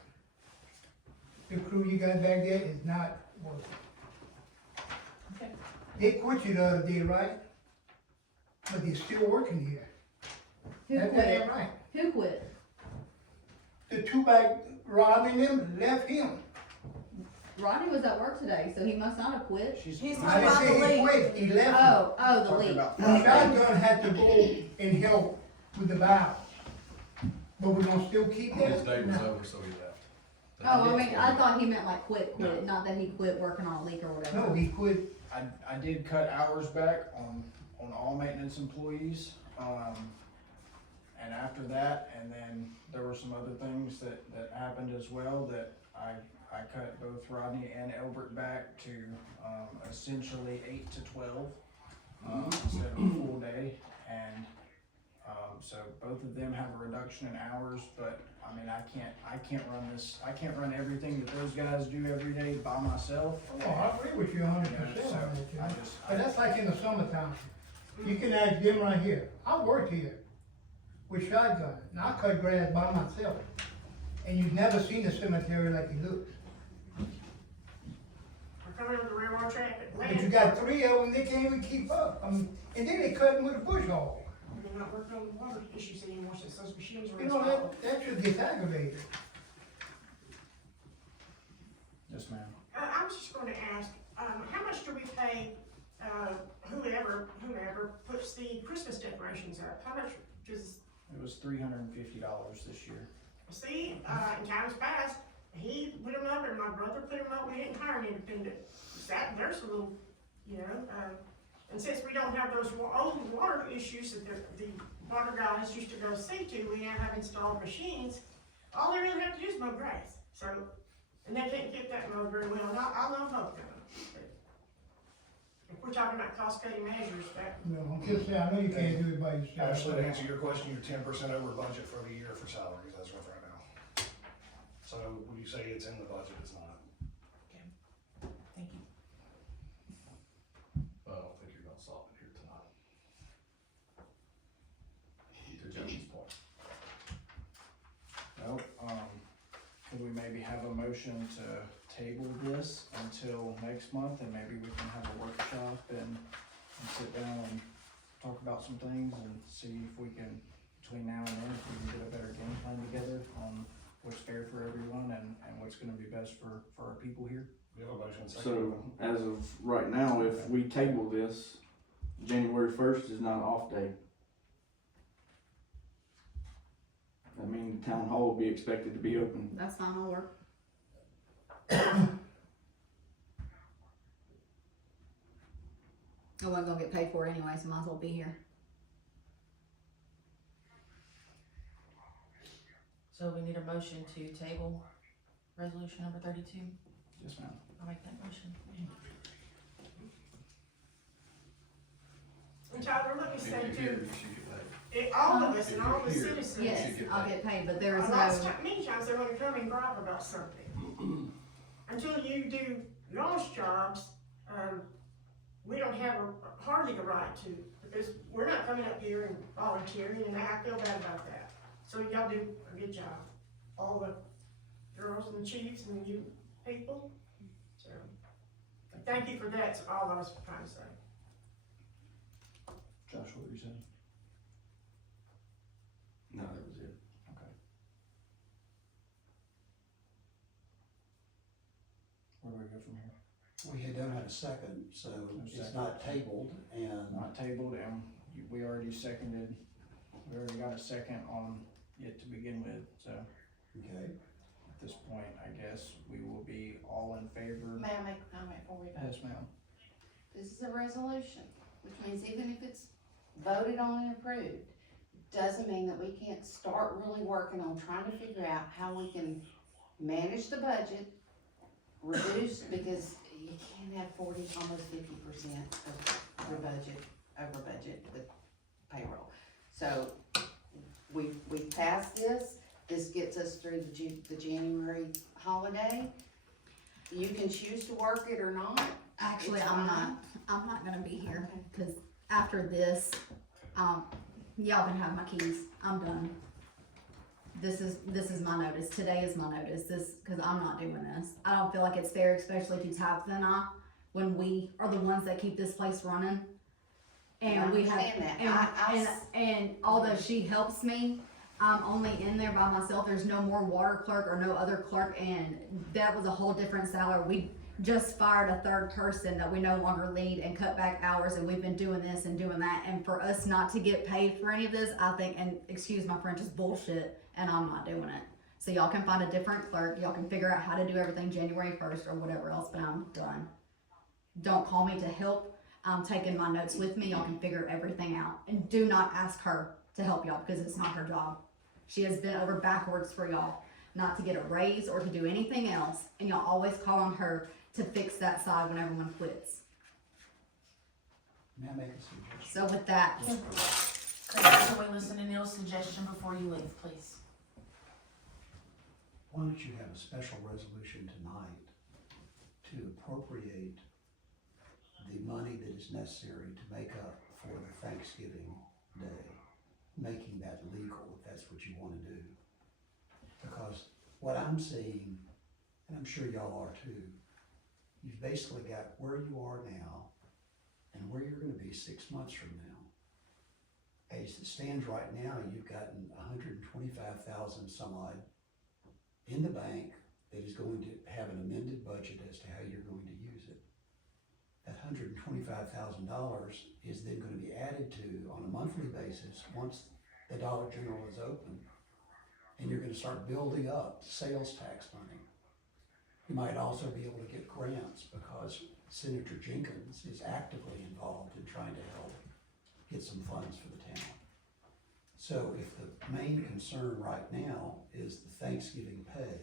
The crew you got back there is not working. Okay. They quit you the other day, right? But they're still working here. Who That quit? ain't right. Who quit? The two back robbing them left him. Rodney was at work today, so he must not have quit. She's. He's I didn't say he quit, he left him. Oh, the Talking leak. about The shotgun had to go and help with the valve. But we're gonna still keep that? His day was No. over, so he left. Oh, I mean, I thought he meant like quit, not that he quit working on a leak or whatever. No, he quit. I did cut hours back on all maintenance employees, and after that, and then there were some other things that happened as well, that I cut both Rodney and Elbert back to, essentially 8 to 12, instead of a full day, and, so both of them have a reduction in hours, but, I mean, I can't run everything that those guys do every day by myself. Oh, I agree with you 100% So, on that, I Jim. just, But that's like in the summertime. You can ask them right here. I worked here with shotgun, and I cut grass by myself. And you've never seen a cemetery like it looks. We're coming on the railroad track at But you got three of them, they can't even keep up. And then they cut them with a bush hog. They're not working on the water issues anymore since those machines were You know, installed. that should get aggravated. yes, ma'am. I was just gonna ask, how much do we pay, whoever puts the Christmas decorations up? How much does, It was $350 this year. see, in times past, he put them up and my brother put them up, we didn't hire an independent. There's a little, you know, and since we don't have those old water issues that the water guys used to go see to, we now have installed machines, all they really have to do is mow grass. So, and they can't get that mowed very well, and I love both of them. But if we're talking about cost cutting measures, that, You know, I'm just saying, I know you can't do it by yourself. Ashley, to answer your question, you're 10% over budget for the year for salaries as of right now. So when you say it's in the budget, it's not. Thank you. I don't think you're gonna solve it here tonight. To Johnny's point. Well, could we maybe have a motion to table this until next month, and maybe we can have a workshop and sit down and talk about some things and see if we can, between now and then, if we can get a better game plan together on what's fair for everyone and what's gonna be best for our people here? We have a motion second. So, as of right now, if we table this, January 1st is not an off day. That means the town hall will be expected to be open. That's fine, I'll work. I wasn't gonna get paid for it anyway, so might as well be here. So we need a motion to table resolution number 32. Yes, ma'am. I'll make that motion. and Tyler, let me If say you're too, here, you should get paid. all of us and all the If you're here, citizens. Yes, should get I'll paid. get paid, but there is Many times they wanna come and gripe about something. Until you do y'all's jobs, we don't have hardly a right to, because we're not coming up here and volunteering, and I feel bad about that. So y'all do a good job, all the girls and chiefs and you people, so. Thank you for that, that's all I was trying to say. Josh, what were you saying? No, that was it. Where do we go from here? We don't have a second, so it's second. not tabled, and Not tabled, and we already seconded, we already got a second on it to begin with, so okay. at this point, I guess we will be all in favor. May I make a comment before we vote? Yes, ma'am. This is a resolution, which means even if it's voted on and approved, doesn't mean that we can't start really working on trying to figure out how we can manage the budget, reduce, because you can't have 40, almost 50% of your budget, over budget with payroll. So, we passed this gets us through the January holiday. You can choose to work it or not. actually, It's I'm fine. not gonna be here, Okay. cause after this, y'all can have my keys, I'm done. this is my notice, today is my notice, cause I'm not doing this. I don't feel like it's fair, especially to Tabitha and I, when we are the ones that keep this place running. And we have, understand that. and although she helps me, I'm only in there by myself, there's no more water clerk or no other clerk, and that was a whole different salary. We just fired a third person that we no longer need and cut back hours, and we've been doing this and doing that, and for us not to get paid for any of this, I think, and excuse my French, is bullshit, and I'm not doing it. So y'all can find a different clerk, y'all can figure out how to do everything January 1st or whatever else, but I'm done. Don't call me to help, I'm taking my notes with me, y'all can figure everything out, and do not ask her to help y'all, because it's not her job. She has been over backwards for y'all, not to get a raise or to do anything else, and y'all always call on her to fix that side when everyone quits. May I make a suggestion? So with that, Chris, can we listen to Neil's suggestion before you leave, please? Why don't you have a special resolution tonight to appropriate the money that is necessary to make up for the Thanksgiving Day, making that legal if that's what you wanna do. Because what I'm seeing, and I'm sure y'all are too, you've basically got where you are now and where you're gonna be 6 months from now. As it stands right now, you've gotten 125,000 some odd in the bank that is going to have an amended budget as to how you're going to use it. That $125,000 is then gonna be added to on a monthly basis once the Dollar General is open. And you're gonna start building up sales tax money. You might also be able to get grants because Senator Jenkins is actively involved in trying to help get some funds for the town. So if the main concern right now is the Thanksgiving pay,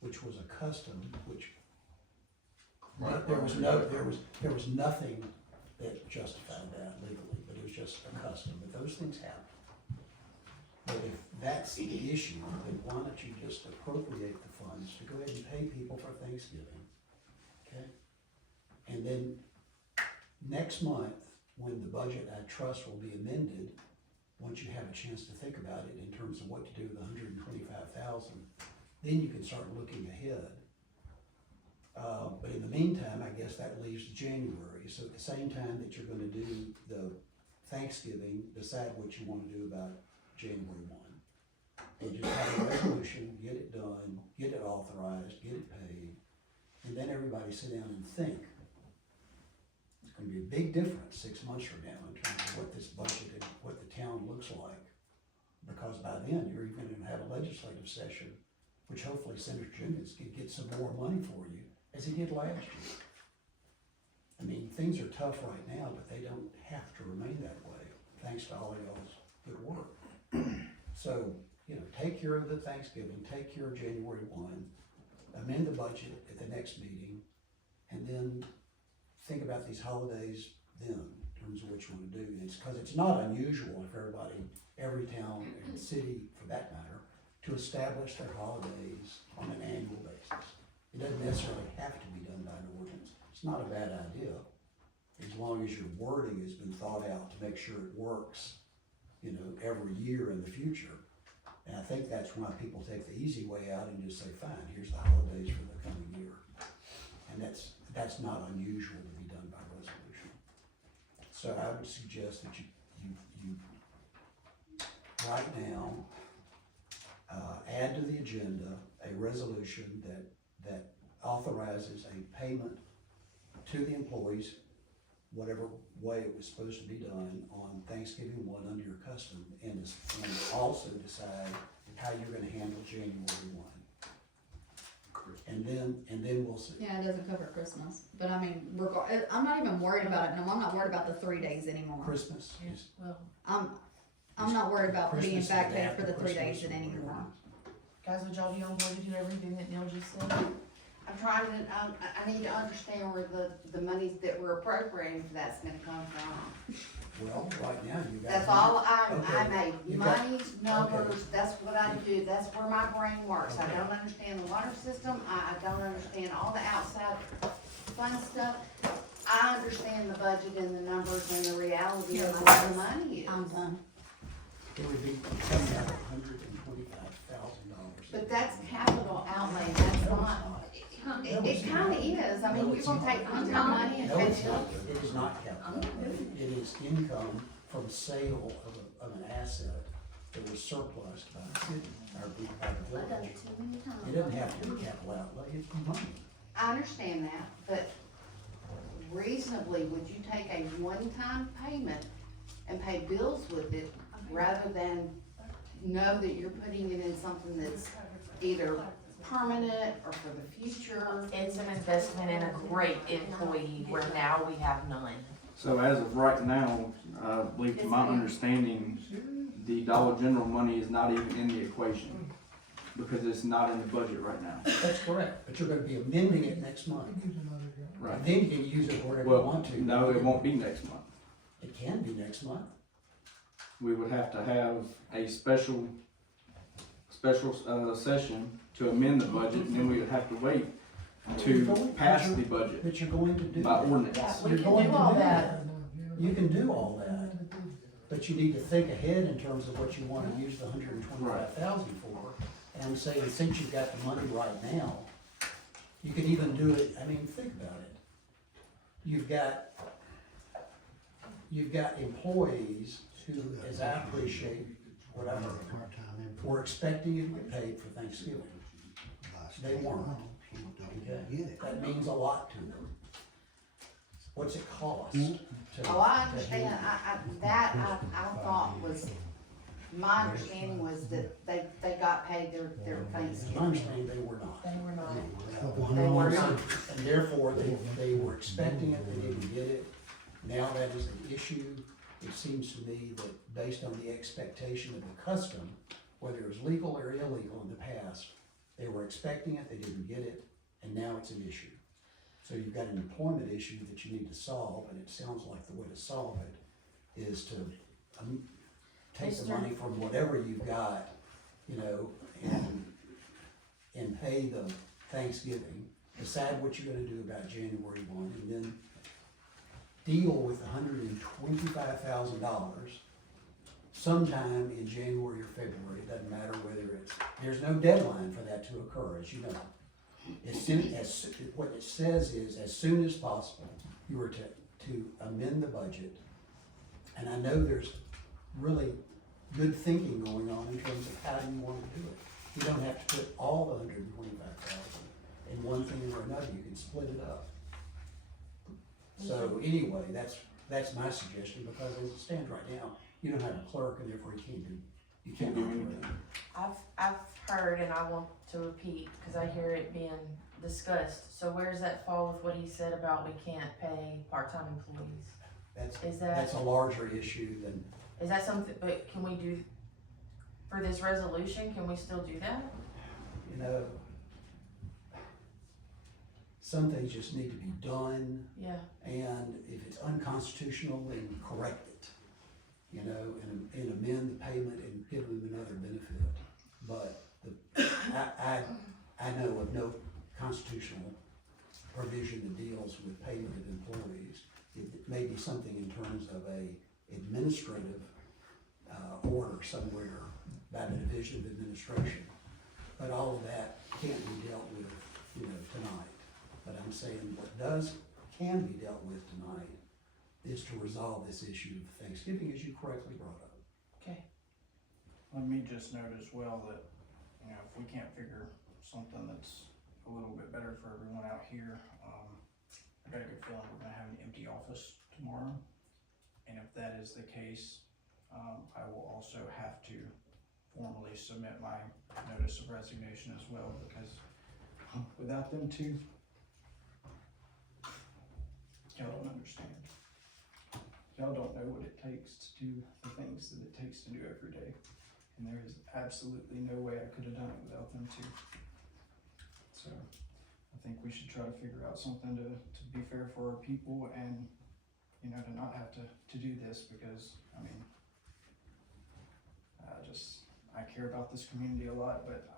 which was a custom, which there was nothing that justified that legally, but it was just a custom, but those things happen. But if that's the issue, then why don't you just appropriate the funds to go ahead and pay people for Thanksgiving, okay? And then next month, when the budget, I trust, will be amended, once you have a chance to think about it in terms of what to do with 125,000, then you can start looking ahead. But in the meantime, I guess that leaves January. So at the same time that you're gonna do the Thanksgiving, decide what you wanna do about January 1. And just have a resolution, get it done, get it authorized, get it paid, and then everybody sit down and think. It's gonna be a big difference 6 months from now in terms of what this budget and what the town looks like. Because by then, you're even gonna have a legislative session, which hopefully Senator Jenkins can get some more money for you, as he did last year. I mean, things are tough right now, but they don't have to remain that way, thanks to all of y'all's good work. So, you know, take care of the Thanksgiving, take care of January 1, amend the budget at the next meeting, and then think about these holidays then, in terms of what you want to do. It's because it's not unusual for every town and city, for that matter, to establish their holidays on an annual basis. It doesn't necessarily have to be done by an ordinance. It's not a bad idea, as long as your wording has been thought out to make sure it works, you know, every year in the future. And I think that's why people take the easy way out and just say, fine, here's the holidays for the coming year. And that's not unusual to be done by resolution. So I would suggest that you right now, add to the agenda a resolution that authorizes a payment to the employees, whatever way it was supposed to be done on Thanksgiving 1 under your custom, and also decide how you're gonna handle January 1. And then we'll see. yeah, it doesn't cover Christmas, but I mean, I'm not even worried about it, no, I'm not worried about the 3 days anymore. Christmas is, Well, I'm not worried about being Christmas back is paid for the after 3 days Christmas or anymore. whatever. guys, would y'all be on board to do everything that Neil just said? I'm trying to, I need to understand where the monies that we're appropriating for that's gonna come from. Well, right now you got. That's all I Okay. made, You got- monies, numbers, that's what I do, that's where my brain works. I Okay. don't understand the water system, I don't understand all the outside fun stuff. I understand the budget and the numbers and the reality of what the money is. I'm done. It would be coming out of 125,000 But that's capital outlay, that's not, it kinda is, I mean, you're gonna take one-time money and No, pay it's not, bills. it is not capital outlay. It is income from sale of an asset that was surplus by the city, or by the village. It doesn't have to be capital outlay, it's money. I understand that, but reasonably, would you take a one-time payment and pay bills with it rather than know that you're putting it in something that's either permanent or for the future? It's an investment in a great employee where now we have none. So as of right now, I believe to my understanding, the Dollar General money is not even in the equation because it's not in the budget right now. That's correct, but you're gonna be amending it next month. Right. And then you can use it wherever you Well, want to. no, it won't be next month. It can be next month. We would have to have a special session to amend the budget, and then we would have to wait to pass the budget But you're going to do by that. ordinance. Yeah, we You're can going do to all do that. You can do all that, but you need to think ahead in terms of what you wanna use the 125,000 for. And I'm saying, since you've got the money right now, you can even do it, I mean, think about it. You've got employees who, as I appreciate what I heard, were expecting to get paid for Thanksgiving. They weren't. Okay? That means a lot to them. What's it cost? Oh, I understand, I thought was, my understanding was that they got paid their My Thanksgiving. understanding, they were not. They were not. They were not. And therefore, they were expecting it, they didn't get it. Now that is an issue. It seems to me that based on the expectation of the custom, whether it was legal or illegal in the past, they were expecting it, they didn't get it, and now it's an issue. So you've got an employment issue that you need to solve, and it sounds like the way to solve it is to take the money from whatever you've got, you know, and pay the Thanksgiving, decide what you're gonna do about January 1, and then deal with $125,000 sometime in January or February. It doesn't matter whether there's no deadline for that to occur, as you know. What it says is, as soon as possible, you are to amend the budget. And I know there's really good thinking going on in terms of how you want to do it. You don't have to put all the 125,000 in one thing or another, you can split it up. So anyway, that's my suggestion, because as it stands right now, you don't have a clerk, and therefore you can't do anything. I've heard, and I want to repeat, cause I hear it being discussed, so where does that fall with what he said about we can't pay part-time employees? Is that- That's a larger issue than, Is that something, but can we do, for this resolution, can we still do that? you know, some things just need to be done, Yeah, and if it's unconstitutional, then correct it. You know, and amend the payment and give them another benefit. But I know of no constitutional provision that deals with payment of employees. It may be something in terms of a administrative order somewhere by the Division of Administration. But all of that can't be dealt with, you know, tonight. But I'm saying what can be dealt with tonight is to resolve this issue of Thanksgiving, as you correctly brought up. okay. Let me just note as well that, you know, if we can't figure something that's a little bit better for everyone out here, I got a good feeling we're gonna have an empty office tomorrow. And if that is the case, I will also have to formally submit my notice of resignation as well, because without them two, y'all don't understand. Y'all don't know what it takes to do the things that it takes to do every day. And there is absolutely no way I could have done it without them too. So I think we should try to figure out something to be fair for our people, and, you know, to not have to do this, because, I mean, I care about this community a lot, but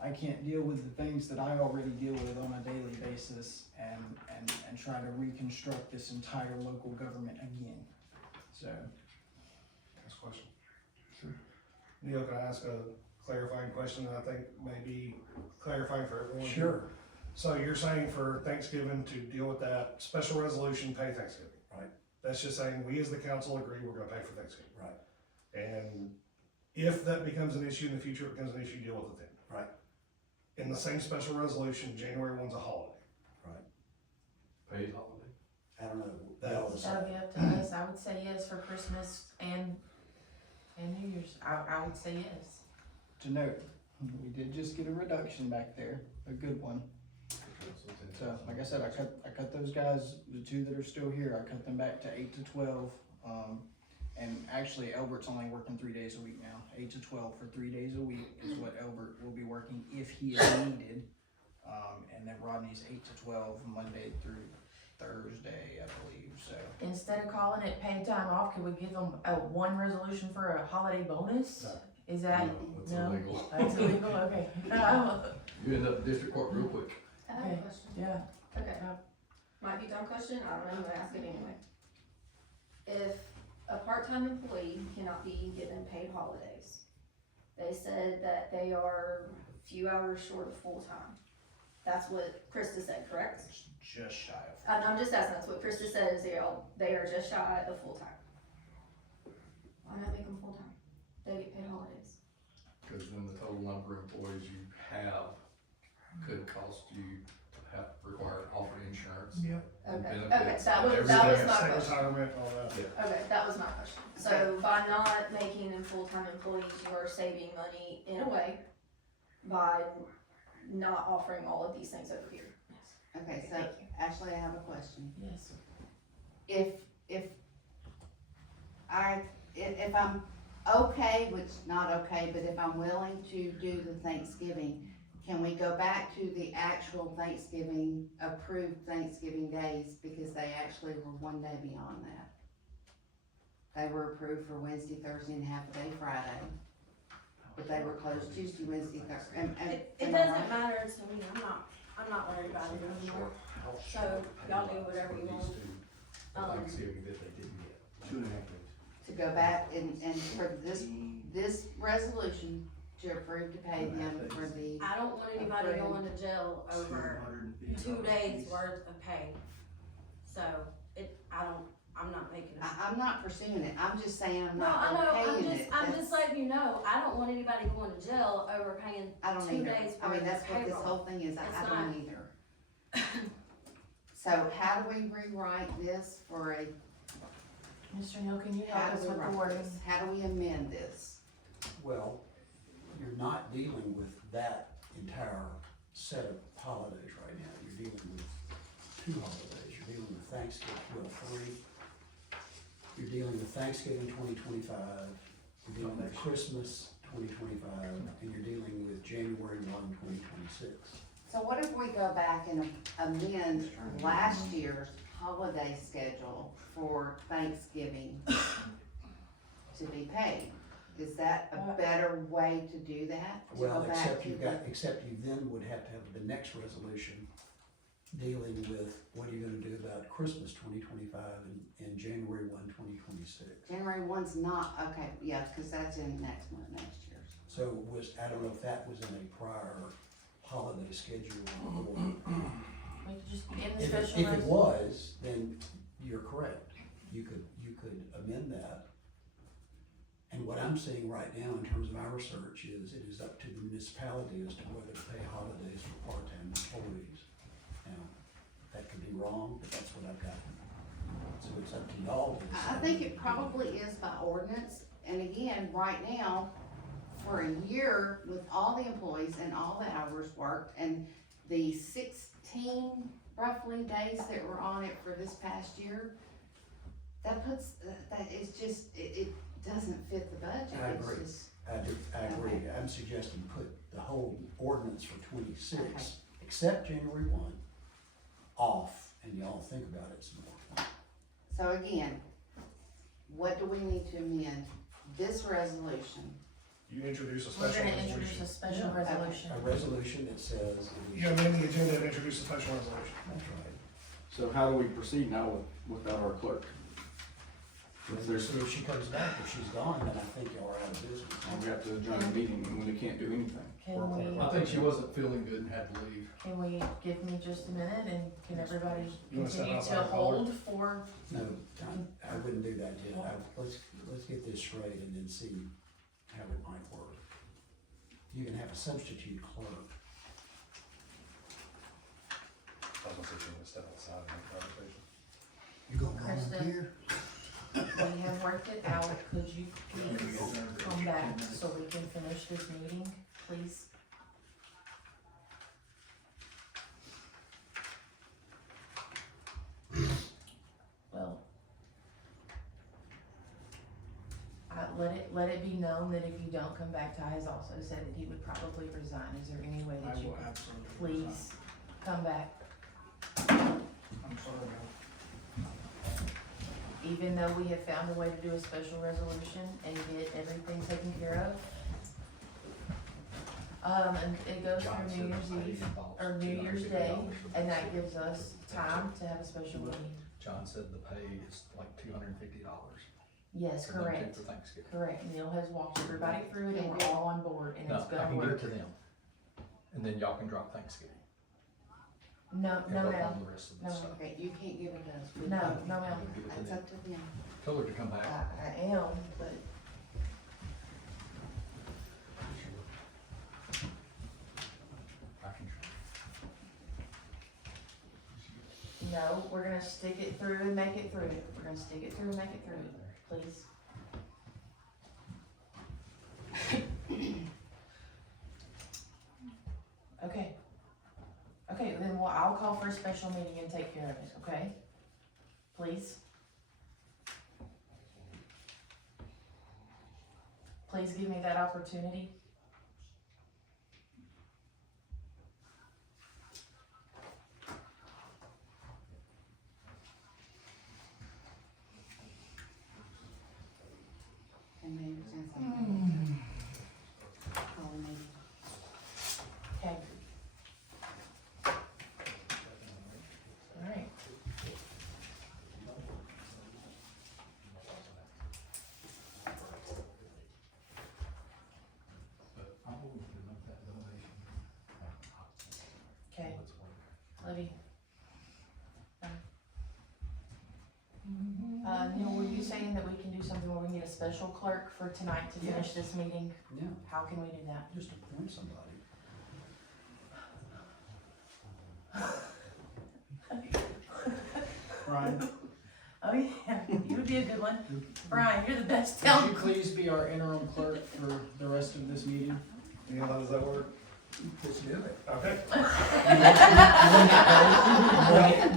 I can't deal with the things that I already deal with on a daily basis and try to reconstruct this entire local government again. So, Next question. Sure. Neil, can I ask, clarifying question that I think may be clarifying for everyone. Sure. So you're saying for Thanksgiving to deal with that special resolution, pay Thanksgiving? Right. That's just saying, we as the council agree we're gonna pay for Thanksgiving. Right. And if that becomes an issue in the future, it becomes an issue, deal with it then. Right. In the same special resolution, January 1's a holiday. Paid holiday. I don't know. That was- That'll be up to us. I would say yes for Christmas and New Year's. I would say yes. To note, we did just get a reduction back there, a good one. So, like I said, I cut those guys, the two that are still here, I cut them back to 8 to 12. And actually, Elbert's only working 3 days a week now. 8 to 12 for 3 days a week is what Elbert will be working if he is needed. And then Rodney's 8 to 12 Monday through Thursday, I believe. So Instead of calling it paid time off, could we give them a one resolution for a holiday bonus? No. Is that, No, it's no? illegal. That's illegal, okay. You end up in district court real quick. I have a Okay. question. Yeah. Okay, might be a dumb question, I don't know, I'm gonna ask it anyway. If a part-time employee cannot be given paid holidays, they said that they are a few hours short of full-time. That's what Krista said, correct? it's just shy of. I'm just asking, that's what Krista said, is they are just shy of full-time. Why not make them full-time? They get paid holidays. Cause then the total number of employees you have could cost you to have, require offer insurance. Yep. and Okay, benefits, that was everything. my State question. retirement, all that. Yeah. Okay, that was my question. So by not making them full-time employees, you are saving money in a way by not offering all of these things over here. Okay, so Thank you. Ashley, I have a question. Yes. If I'm okay, which not okay, but if I'm willing to do the Thanksgiving, can we go back to the actual Thanksgiving, approved Thanksgiving days, because they actually were one day beyond that? They were approved for Wednesday, Thursday, and half a day Friday, but they were closed Tuesday, Wednesday, Thursday. It doesn't matter to me, I'm not worried about it anymore. So, y'all do whatever you want. Thanksgiving that they didn't get. 2.5 days. To go back and for this resolution to approve to pay them for the, I don't want anybody going to jail over 2 days worth of pay. So, I'm not making it. I'm not pursuing it, I'm just saying I'm No, I not know, okaying it. I'm just letting you know, I don't want anybody going to jail over paying I don't 2 either, days I mean, worth that's of what this payroll. whole thing is, I It's don't not. either. So how do we rewrite this for a, Mr. Neal, can you how help do us we with the write wording? this? How do we amend this? Well, you're not dealing with that entire set of holidays right now. You're dealing with 2 holidays. You're dealing with Thanksgiving, well, 3. You're dealing with Thanksgiving 2025. You're dealing with Christmas 2025, and you're dealing with January 1, 2026. So what if we go back and amend last year's holiday schedule for Thanksgiving to be paid? Is that a better way to do that? To Well, go back except to you've the- got, except you then would have to have the next resolution dealing with what are you gonna do about Christmas 2025 and January 1, 2026. January 1's not, okay, yeah, cause that's in next month, next year's. So I don't know if that was in a prior holiday schedule or. We could just, in the If special it was, then you're correct. You could amend that. And what I'm seeing right now in terms of our research is it is up to the municipality as to whether to pay holidays for part-time employees. Now, that could be wrong, but that's what I've got. So it's up to y'all to I decide. think it probably is by ordinance, and again, right now, for a year, with all the employees and all the hours worked, and the 16 roughly days that were on it for this past year, that puts, that is just, it doesn't fit the budget. I It's agree. just- I agree. I'm suggesting put the whole ordinance for 26, except January 1, off, and y'all think about it some more. So again, what do we need to amend? This resolution, You introduce a We're special gonna introduce a resolution. special resolution. A resolution that says. it is- You amend the agenda and introduce a special resolution. That's right. So how do we proceed now without our clerk? Well, there's, If she comes back, if she's gone, then I think y'all are out of business. we have to adjourn the meeting when we can't do anything. Can we, I think she wasn't feeling good and had to leave. can we give me just a minute and can everybody You wanna step continue outside to and call her? hold for, No, I wouldn't do that yet. Let's get this straight and then see how it might work. You can have a substitute clerk. I was gonna say, you wanna step outside and have a conversation. You gonna Krista? volunteer? we have worked it out, could you please come back so we can finish this meeting, please? Well, let it be known that if you don't come back, Ty has also said that he would probably resign. Is there any way I that you will could absolutely. please come back? I'm sorry, Even though we have found a way to do a special resolution and get everything taken care of. And it goes through New Year's Eve, or New Year's Day, and that gives us time to have a special meeting. John said the pay is like $250. Yes, correct, For Thanksgiving. correct. Neil has walked everybody through it and we're all on board and No, it's I gonna can give it work. to them. And then y'all can drop Thanksgiving. No, and no work ma'am, on the rest of the No, stuff. Okay, you can't give it to us. no, no ma'am. Give it to That's them. up to them. Tell her to come back. I am, but I can try. no, we're gonna stick it through and make it through it. We're gonna stick it through and make it through it, please. Okay. Okay, then I'll call for a special meeting and take care of it, okay? Please? Please give me that opportunity. And maybe since I'm call me. Okay. Alright. I'm willing to make that donation. Okay, Let's work. Libby. Neil, were you saying that we can do something where we can get a special clerk for tonight to finish Yes. this meeting? Yeah, How can we do that? just appoint somebody. Brian, Oh yeah, you would be a good one. Brian, you're the best. would Tell you please be our interim clerk for the rest of this meeting? Neil, how does that work? Let's do it. Okay.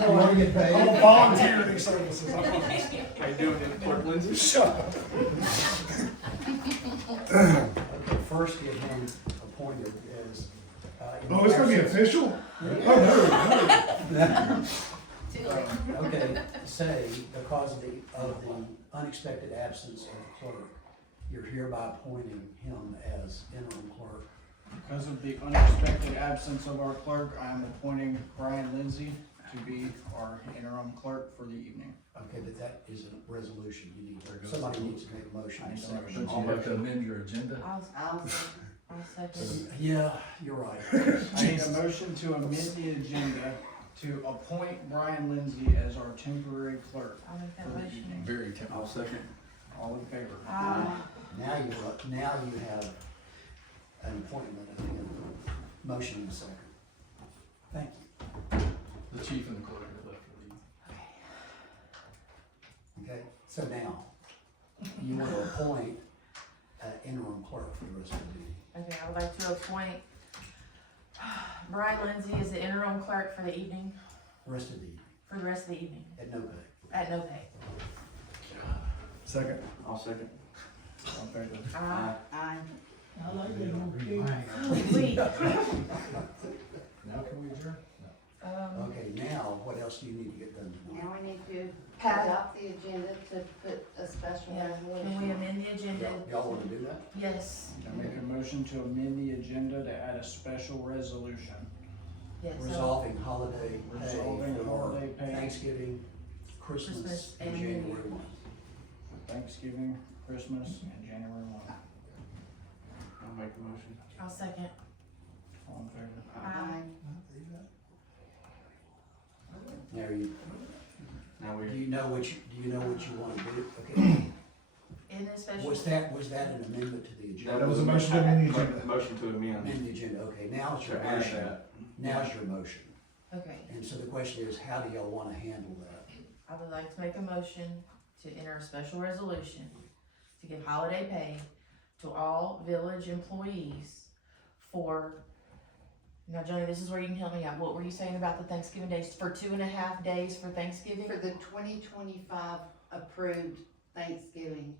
You wanna get paid? I'm gonna volunteer these services. How you doing, Clerk Lindsay? Shut up. Okay, first get him appointed as, in Oh, it's gonna be absence- official? Oh, no. Okay, say, because of the unexpected absence of the clerk, you're hereby appointing him as interim clerk. Because of the unexpected absence of our clerk, I am appointing Brian Lindsay to be our interim clerk for the evening. Okay, but that is a resolution, you need, somebody needs to make a motion. I need to and make a second. Don't you have to amend your agenda? I'll second. Yeah, you're right. I need a motion to amend the agenda to appoint Brian Lindsay as our temporary clerk I'll make for that the motion. evening. Very temporary. I'll second. All in favor? Now you have an appointment at the end of the motion in a second. Thank you. The chief and the clerk are left for the Okay, so now, you want to appoint an interim clerk for the rest of the meeting. Okay, I would like to appoint Brian Lindsay as the interim clerk for the evening, Rest of the evening, for the rest of the evening, at no pay. at no pay. Second. I'll second. All in favor? I, Wait, Now can we adjourn? Okay, now, what else do you need to get done tonight? now we need to Pat. adopt the agenda to put a special yeah, resolution. can we amend the agenda? Y'all wanna do that? Yes, I make a motion to amend the agenda to add a special resolution. yes, so Resolving holiday pay Resolving for holiday pay. Thanksgiving, Christmas, Christmas and and New January Year. 1. Thanksgiving Thanksgiving, Christmas, and January 1. I'll make the motion. I'll second. All in favor? Aye. Now, you, Now do we, you know what you wanna do? Okay, In this special. was that an amendment to the agenda? That was a motion to amend the agenda. motion to amend. Amend the agenda, okay, now's your To add motion. that. Now's your motion. Okay, And so the question is, how do y'all wanna handle that? I would like to make a motion to enter a special resolution to give holiday pay to all village employees for, now Johnny, this is where you can help me out. What were you saying about the Thanksgiving days? For 2.5 days for Thanksgiving? For the 2025 approved Thanksgiving.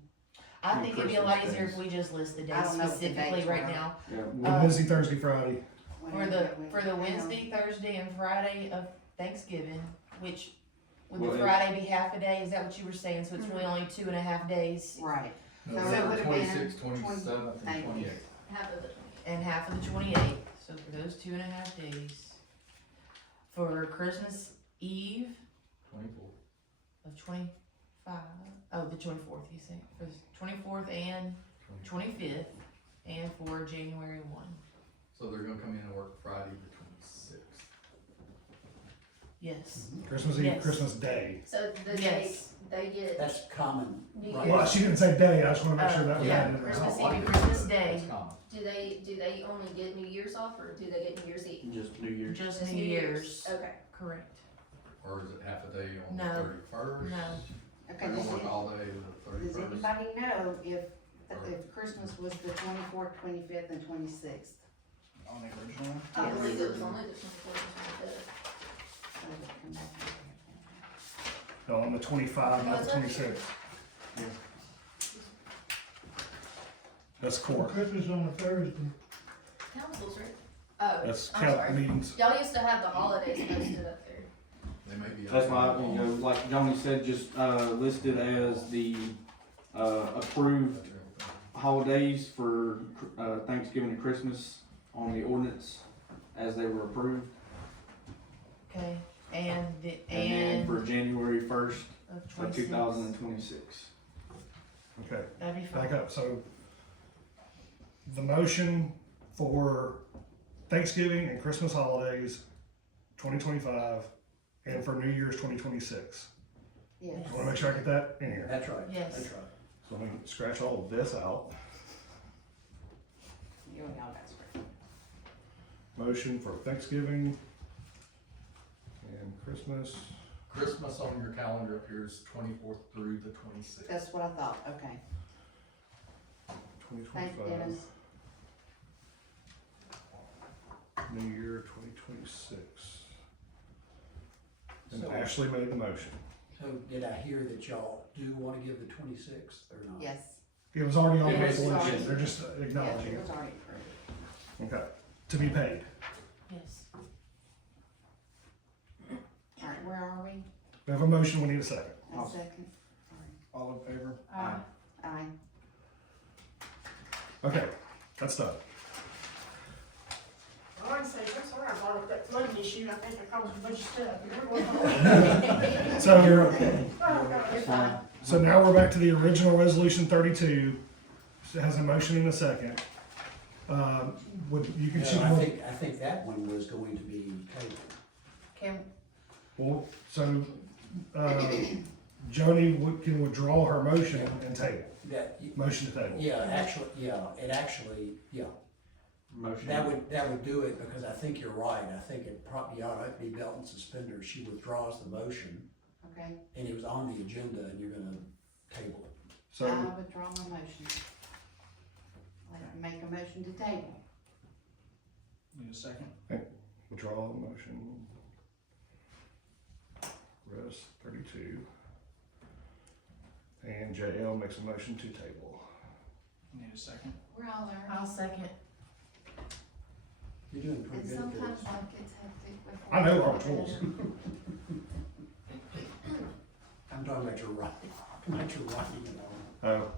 I think it'd be a lot Christmas easier days. if we just list the I days don't know what the specifically dates right are. now. Yeah, Wednesday, Thursday, Friday. For the Wednesday, Thursday, and Friday of Thanksgiving, which, would Well, the it- Friday be half a day? Is that what you were saying? So it's really only 2.5 days Right. So it November would've been 26th, 27th, thank and you. 28th. Half of it. and half of the 28th. So for those 2.5 days. For Christmas Eve 24th. of 25, oh, the 24th, you say, for the 24th and 25th, and for January 1. So they're gonna come in and work Friday the 26th. Yes. Christmas Eve, Yes. Christmas Day. So the Yes. dates, they get That's common, New right? Well, she didn't say day, I just wanna make sure that was Yeah, added in there. Christmas I Eve, like it, Christmas but Day. that's common. do they only get New Year's off, or do they get New Year's Eve? just New Year's. Just Just New Year's. Okay. Correct. Or is it half a day on the No. 31st? No. Okay, They're does, gonna work all day the does 31st. anybody know if Christmas was the 24th, 25th, and 26th? On the original one? I Yes. believe it was only the 24th and 25th. So it'll come back. No, on the 25, not Was the it? 26. That's court. Christmas on a Thursday. Council's right. Oh, That's I'm count sorry. meetings. Y'all used to have the holidays posted up there. They may be. That's why, you know, like Johnny said, just, listed as the, approved holidays for, Thanksgiving and Christmas on the ordinance as they were approved. Okay. And the, And then for January 1st of of 26. 2026. Okay, That'd be fine. back up, so the motion for Thanksgiving and Christmas holidays, 2025, and for New Year's 2026. Yes. I wanna make sure I get that in here. That's right, Yes. that's right. So let me scratch all of this out. You and y'all got straight. Motion for Thanksgiving and Christmas. Christmas on your calendar appears 24th through the 26th. That's what I thought, okay. Thank you, 2025, Dennis. New Year 2026. And So- Ashley made the motion. So did I hear that y'all do wanna give the 26th or not? Yes. It was already on the Yes, resolution, sorry. they're just Yeah, acknowledging it it. was already approved. Okay, to be paid. Yes. All right, where are we? We have a motion, we need a second. A second? All in favor? Aye. Okay, that's done. I want to say, I'm sorry I brought up that flood issue, I think it caused a bunch of stuff. We're going So, Oh, God, it's fine. so now we're back to the original resolution 32. It has a motion and a second. You can No, choose, I think that one was going to be tabled. Can, well, so, Joni can withdraw her motion and table, That, motion to table. it actually, Motion. that would do it, because I think you're right, I think it probably ought to be belt and suspenders, she withdraws the motion, Okay, and it was on the agenda, and you're gonna table it. So, I withdraw my motion. I'd like to make a motion to table. Need a second? withdraw the motion. Res 32. And JL makes a motion to table. Need a second? We're all there. I'll second. You're doing pretty And good, sometimes Chris. life gets hectic before. I know our tools. I'm talking about your writing, and all. Oh,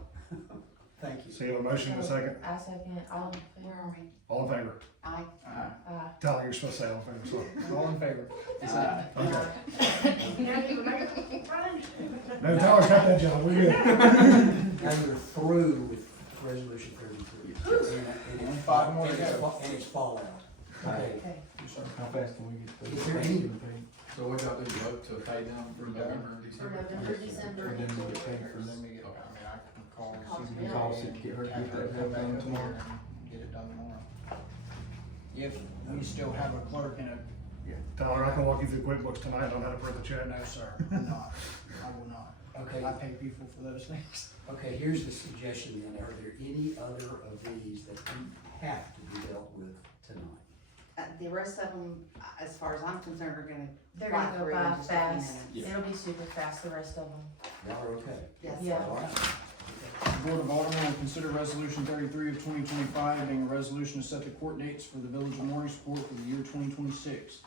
Thank you. so you have a motion and a second? I second. All in Where favor? are we? All in favor? Aye. Aye. Tyler, you're supposed to say all in favor, sorry. All in favor? Aye. Okay. Now you make it. No, Tyler's got that job, we're good. Now you're through with resolution 33. And it's 5 more to and it's go. and it's fallout. Okay. Okay. How fast can we get Is there any, So what y'all do, vote to pay them for November and For December? November, December, And then and we get paid for January. Let me get, I mean, I can call. Calls CBA me. Call Sid to get her to have get that come back done up tomorrow. here and Get it done tomorrow. If we still have a clerk and a, Tyler, I can walk you through QuickBooks tonight on how to print the check. no, sir, I'm not, I will not. okay, I pay people for those things. okay, here's the suggestion then. Are there any other of these that have to be dealt with tonight? The rest of them, as far as I'm concerned, are gonna They're fly gonna go through in by just a few fast. minutes. It'll be super fast, the rest of them. Y'all are okay? Yes. Yeah. All right. The Board of Aldermen will consider resolution 33 of 2025 being a resolution to set the court dates for the village of Mooringsport for the year 2026.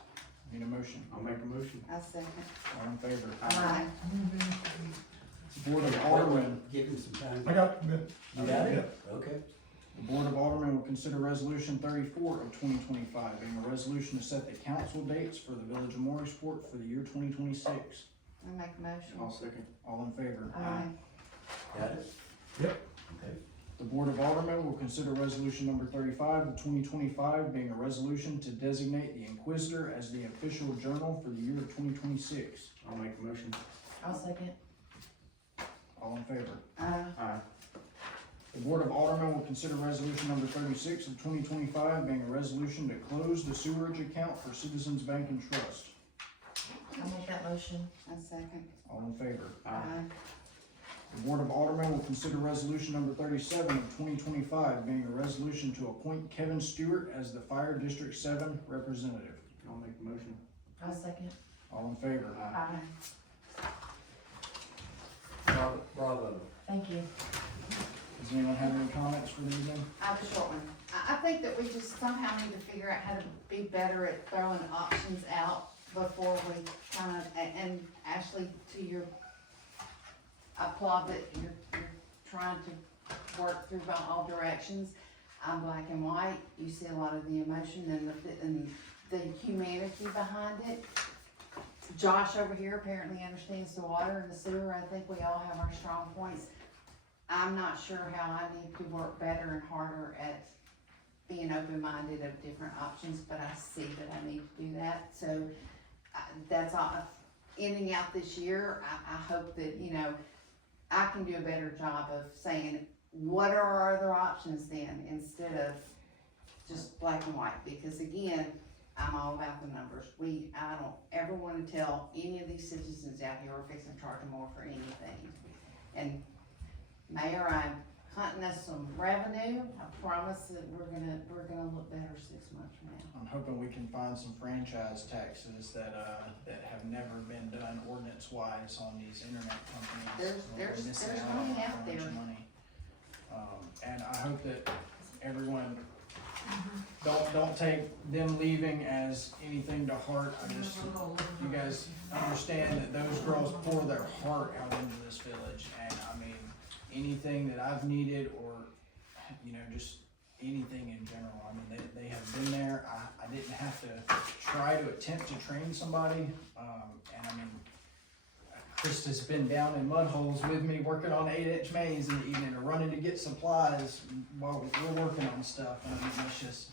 Need a motion? I'll make a motion. I second. All in favor? Aye. The Board of Aldermen, Give him some time. I got it. You got it? Okay. the Board of Aldermen will consider resolution 34 of 2025 being a resolution to set the council dates for the village of Mooringsport for the year 2026. I make a motion. I'll second. All in favor? Aye. Got it? Yep. Okay. The Board of Aldermen will consider resolution number 35 of 2025 being a resolution to designate the Inquisitor as the official journal for the year of 2026. I'll make a motion. I'll second. All in favor? Aye. Aye. The Board of Aldermen will consider resolution number 36 of 2025 being a resolution to close the sewerage account for Citizens Bank and Trust. I'll make that motion. I second. All in favor? Aye. The Board of Aldermen will consider resolution number 37 of 2025 being a resolution to appoint Kevin Stewart as the Fire District 7 representative. I'll make the motion. I'll second. All in favor? Aye. Bravo. Thank you. Does anyone have any comments for the evening? I have a short one. I think that we just somehow need to figure out how to be better at throwing options out before we kind of, and Ashley, to your, I applaud that you're trying to work through by all directions. I'm black and white. You see a lot of the emotion and the humanity behind it. Josh over here apparently understands the water and the sewer. I think we all have our strong points. I'm not sure how I need to work better and harder at being open-minded of different options, but I see that I need to do that. So that's all. Ending out this year, I hope that, you know, I can do a better job of saying, what are our other options then, instead of just black and white? Because again, I'm all about the numbers. I don't ever want to tell any of these citizens out here we're fixing to charge them more for anything. And Mayor, I'm hunting us some revenue. I promise that we're gonna look better 6 months from now. I'm hoping we can find some franchise taxes that have never been done ordinance-wise on these internet companies. There's We're missing out money on a out bunch of there. money. And I hope that everyone, don't take them leaving as anything to heart. You guys understand that those girls pour their heart out into this village, and I mean, anything that I've needed, or, you know, just anything in general, I mean, they have been there. I didn't have to try to attempt to train somebody, and I mean, Krista's been down in mud holes with me working on 8-inch mains in the evening, or running to get supplies while we're working on stuff. And I mean, it's just,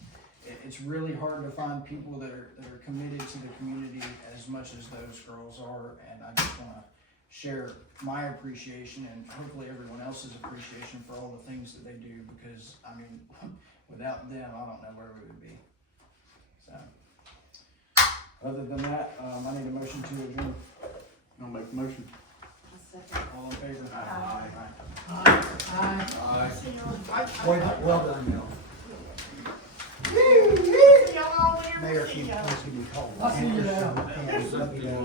it's really hard to find people that are committed to the community as much as those girls are. And I just wanna share my appreciation, and hopefully everyone else's appreciation, for all the things that they do, because I mean, without them, I don't know where we would be. So, other than that, I need a motion to adjourn. I'll make the motion. I second. All in favor? Aye. Aye. Well done, Mel. See y'all all later. Mayor, See if you y'all. please give me a call. I'll see you now. Let me know.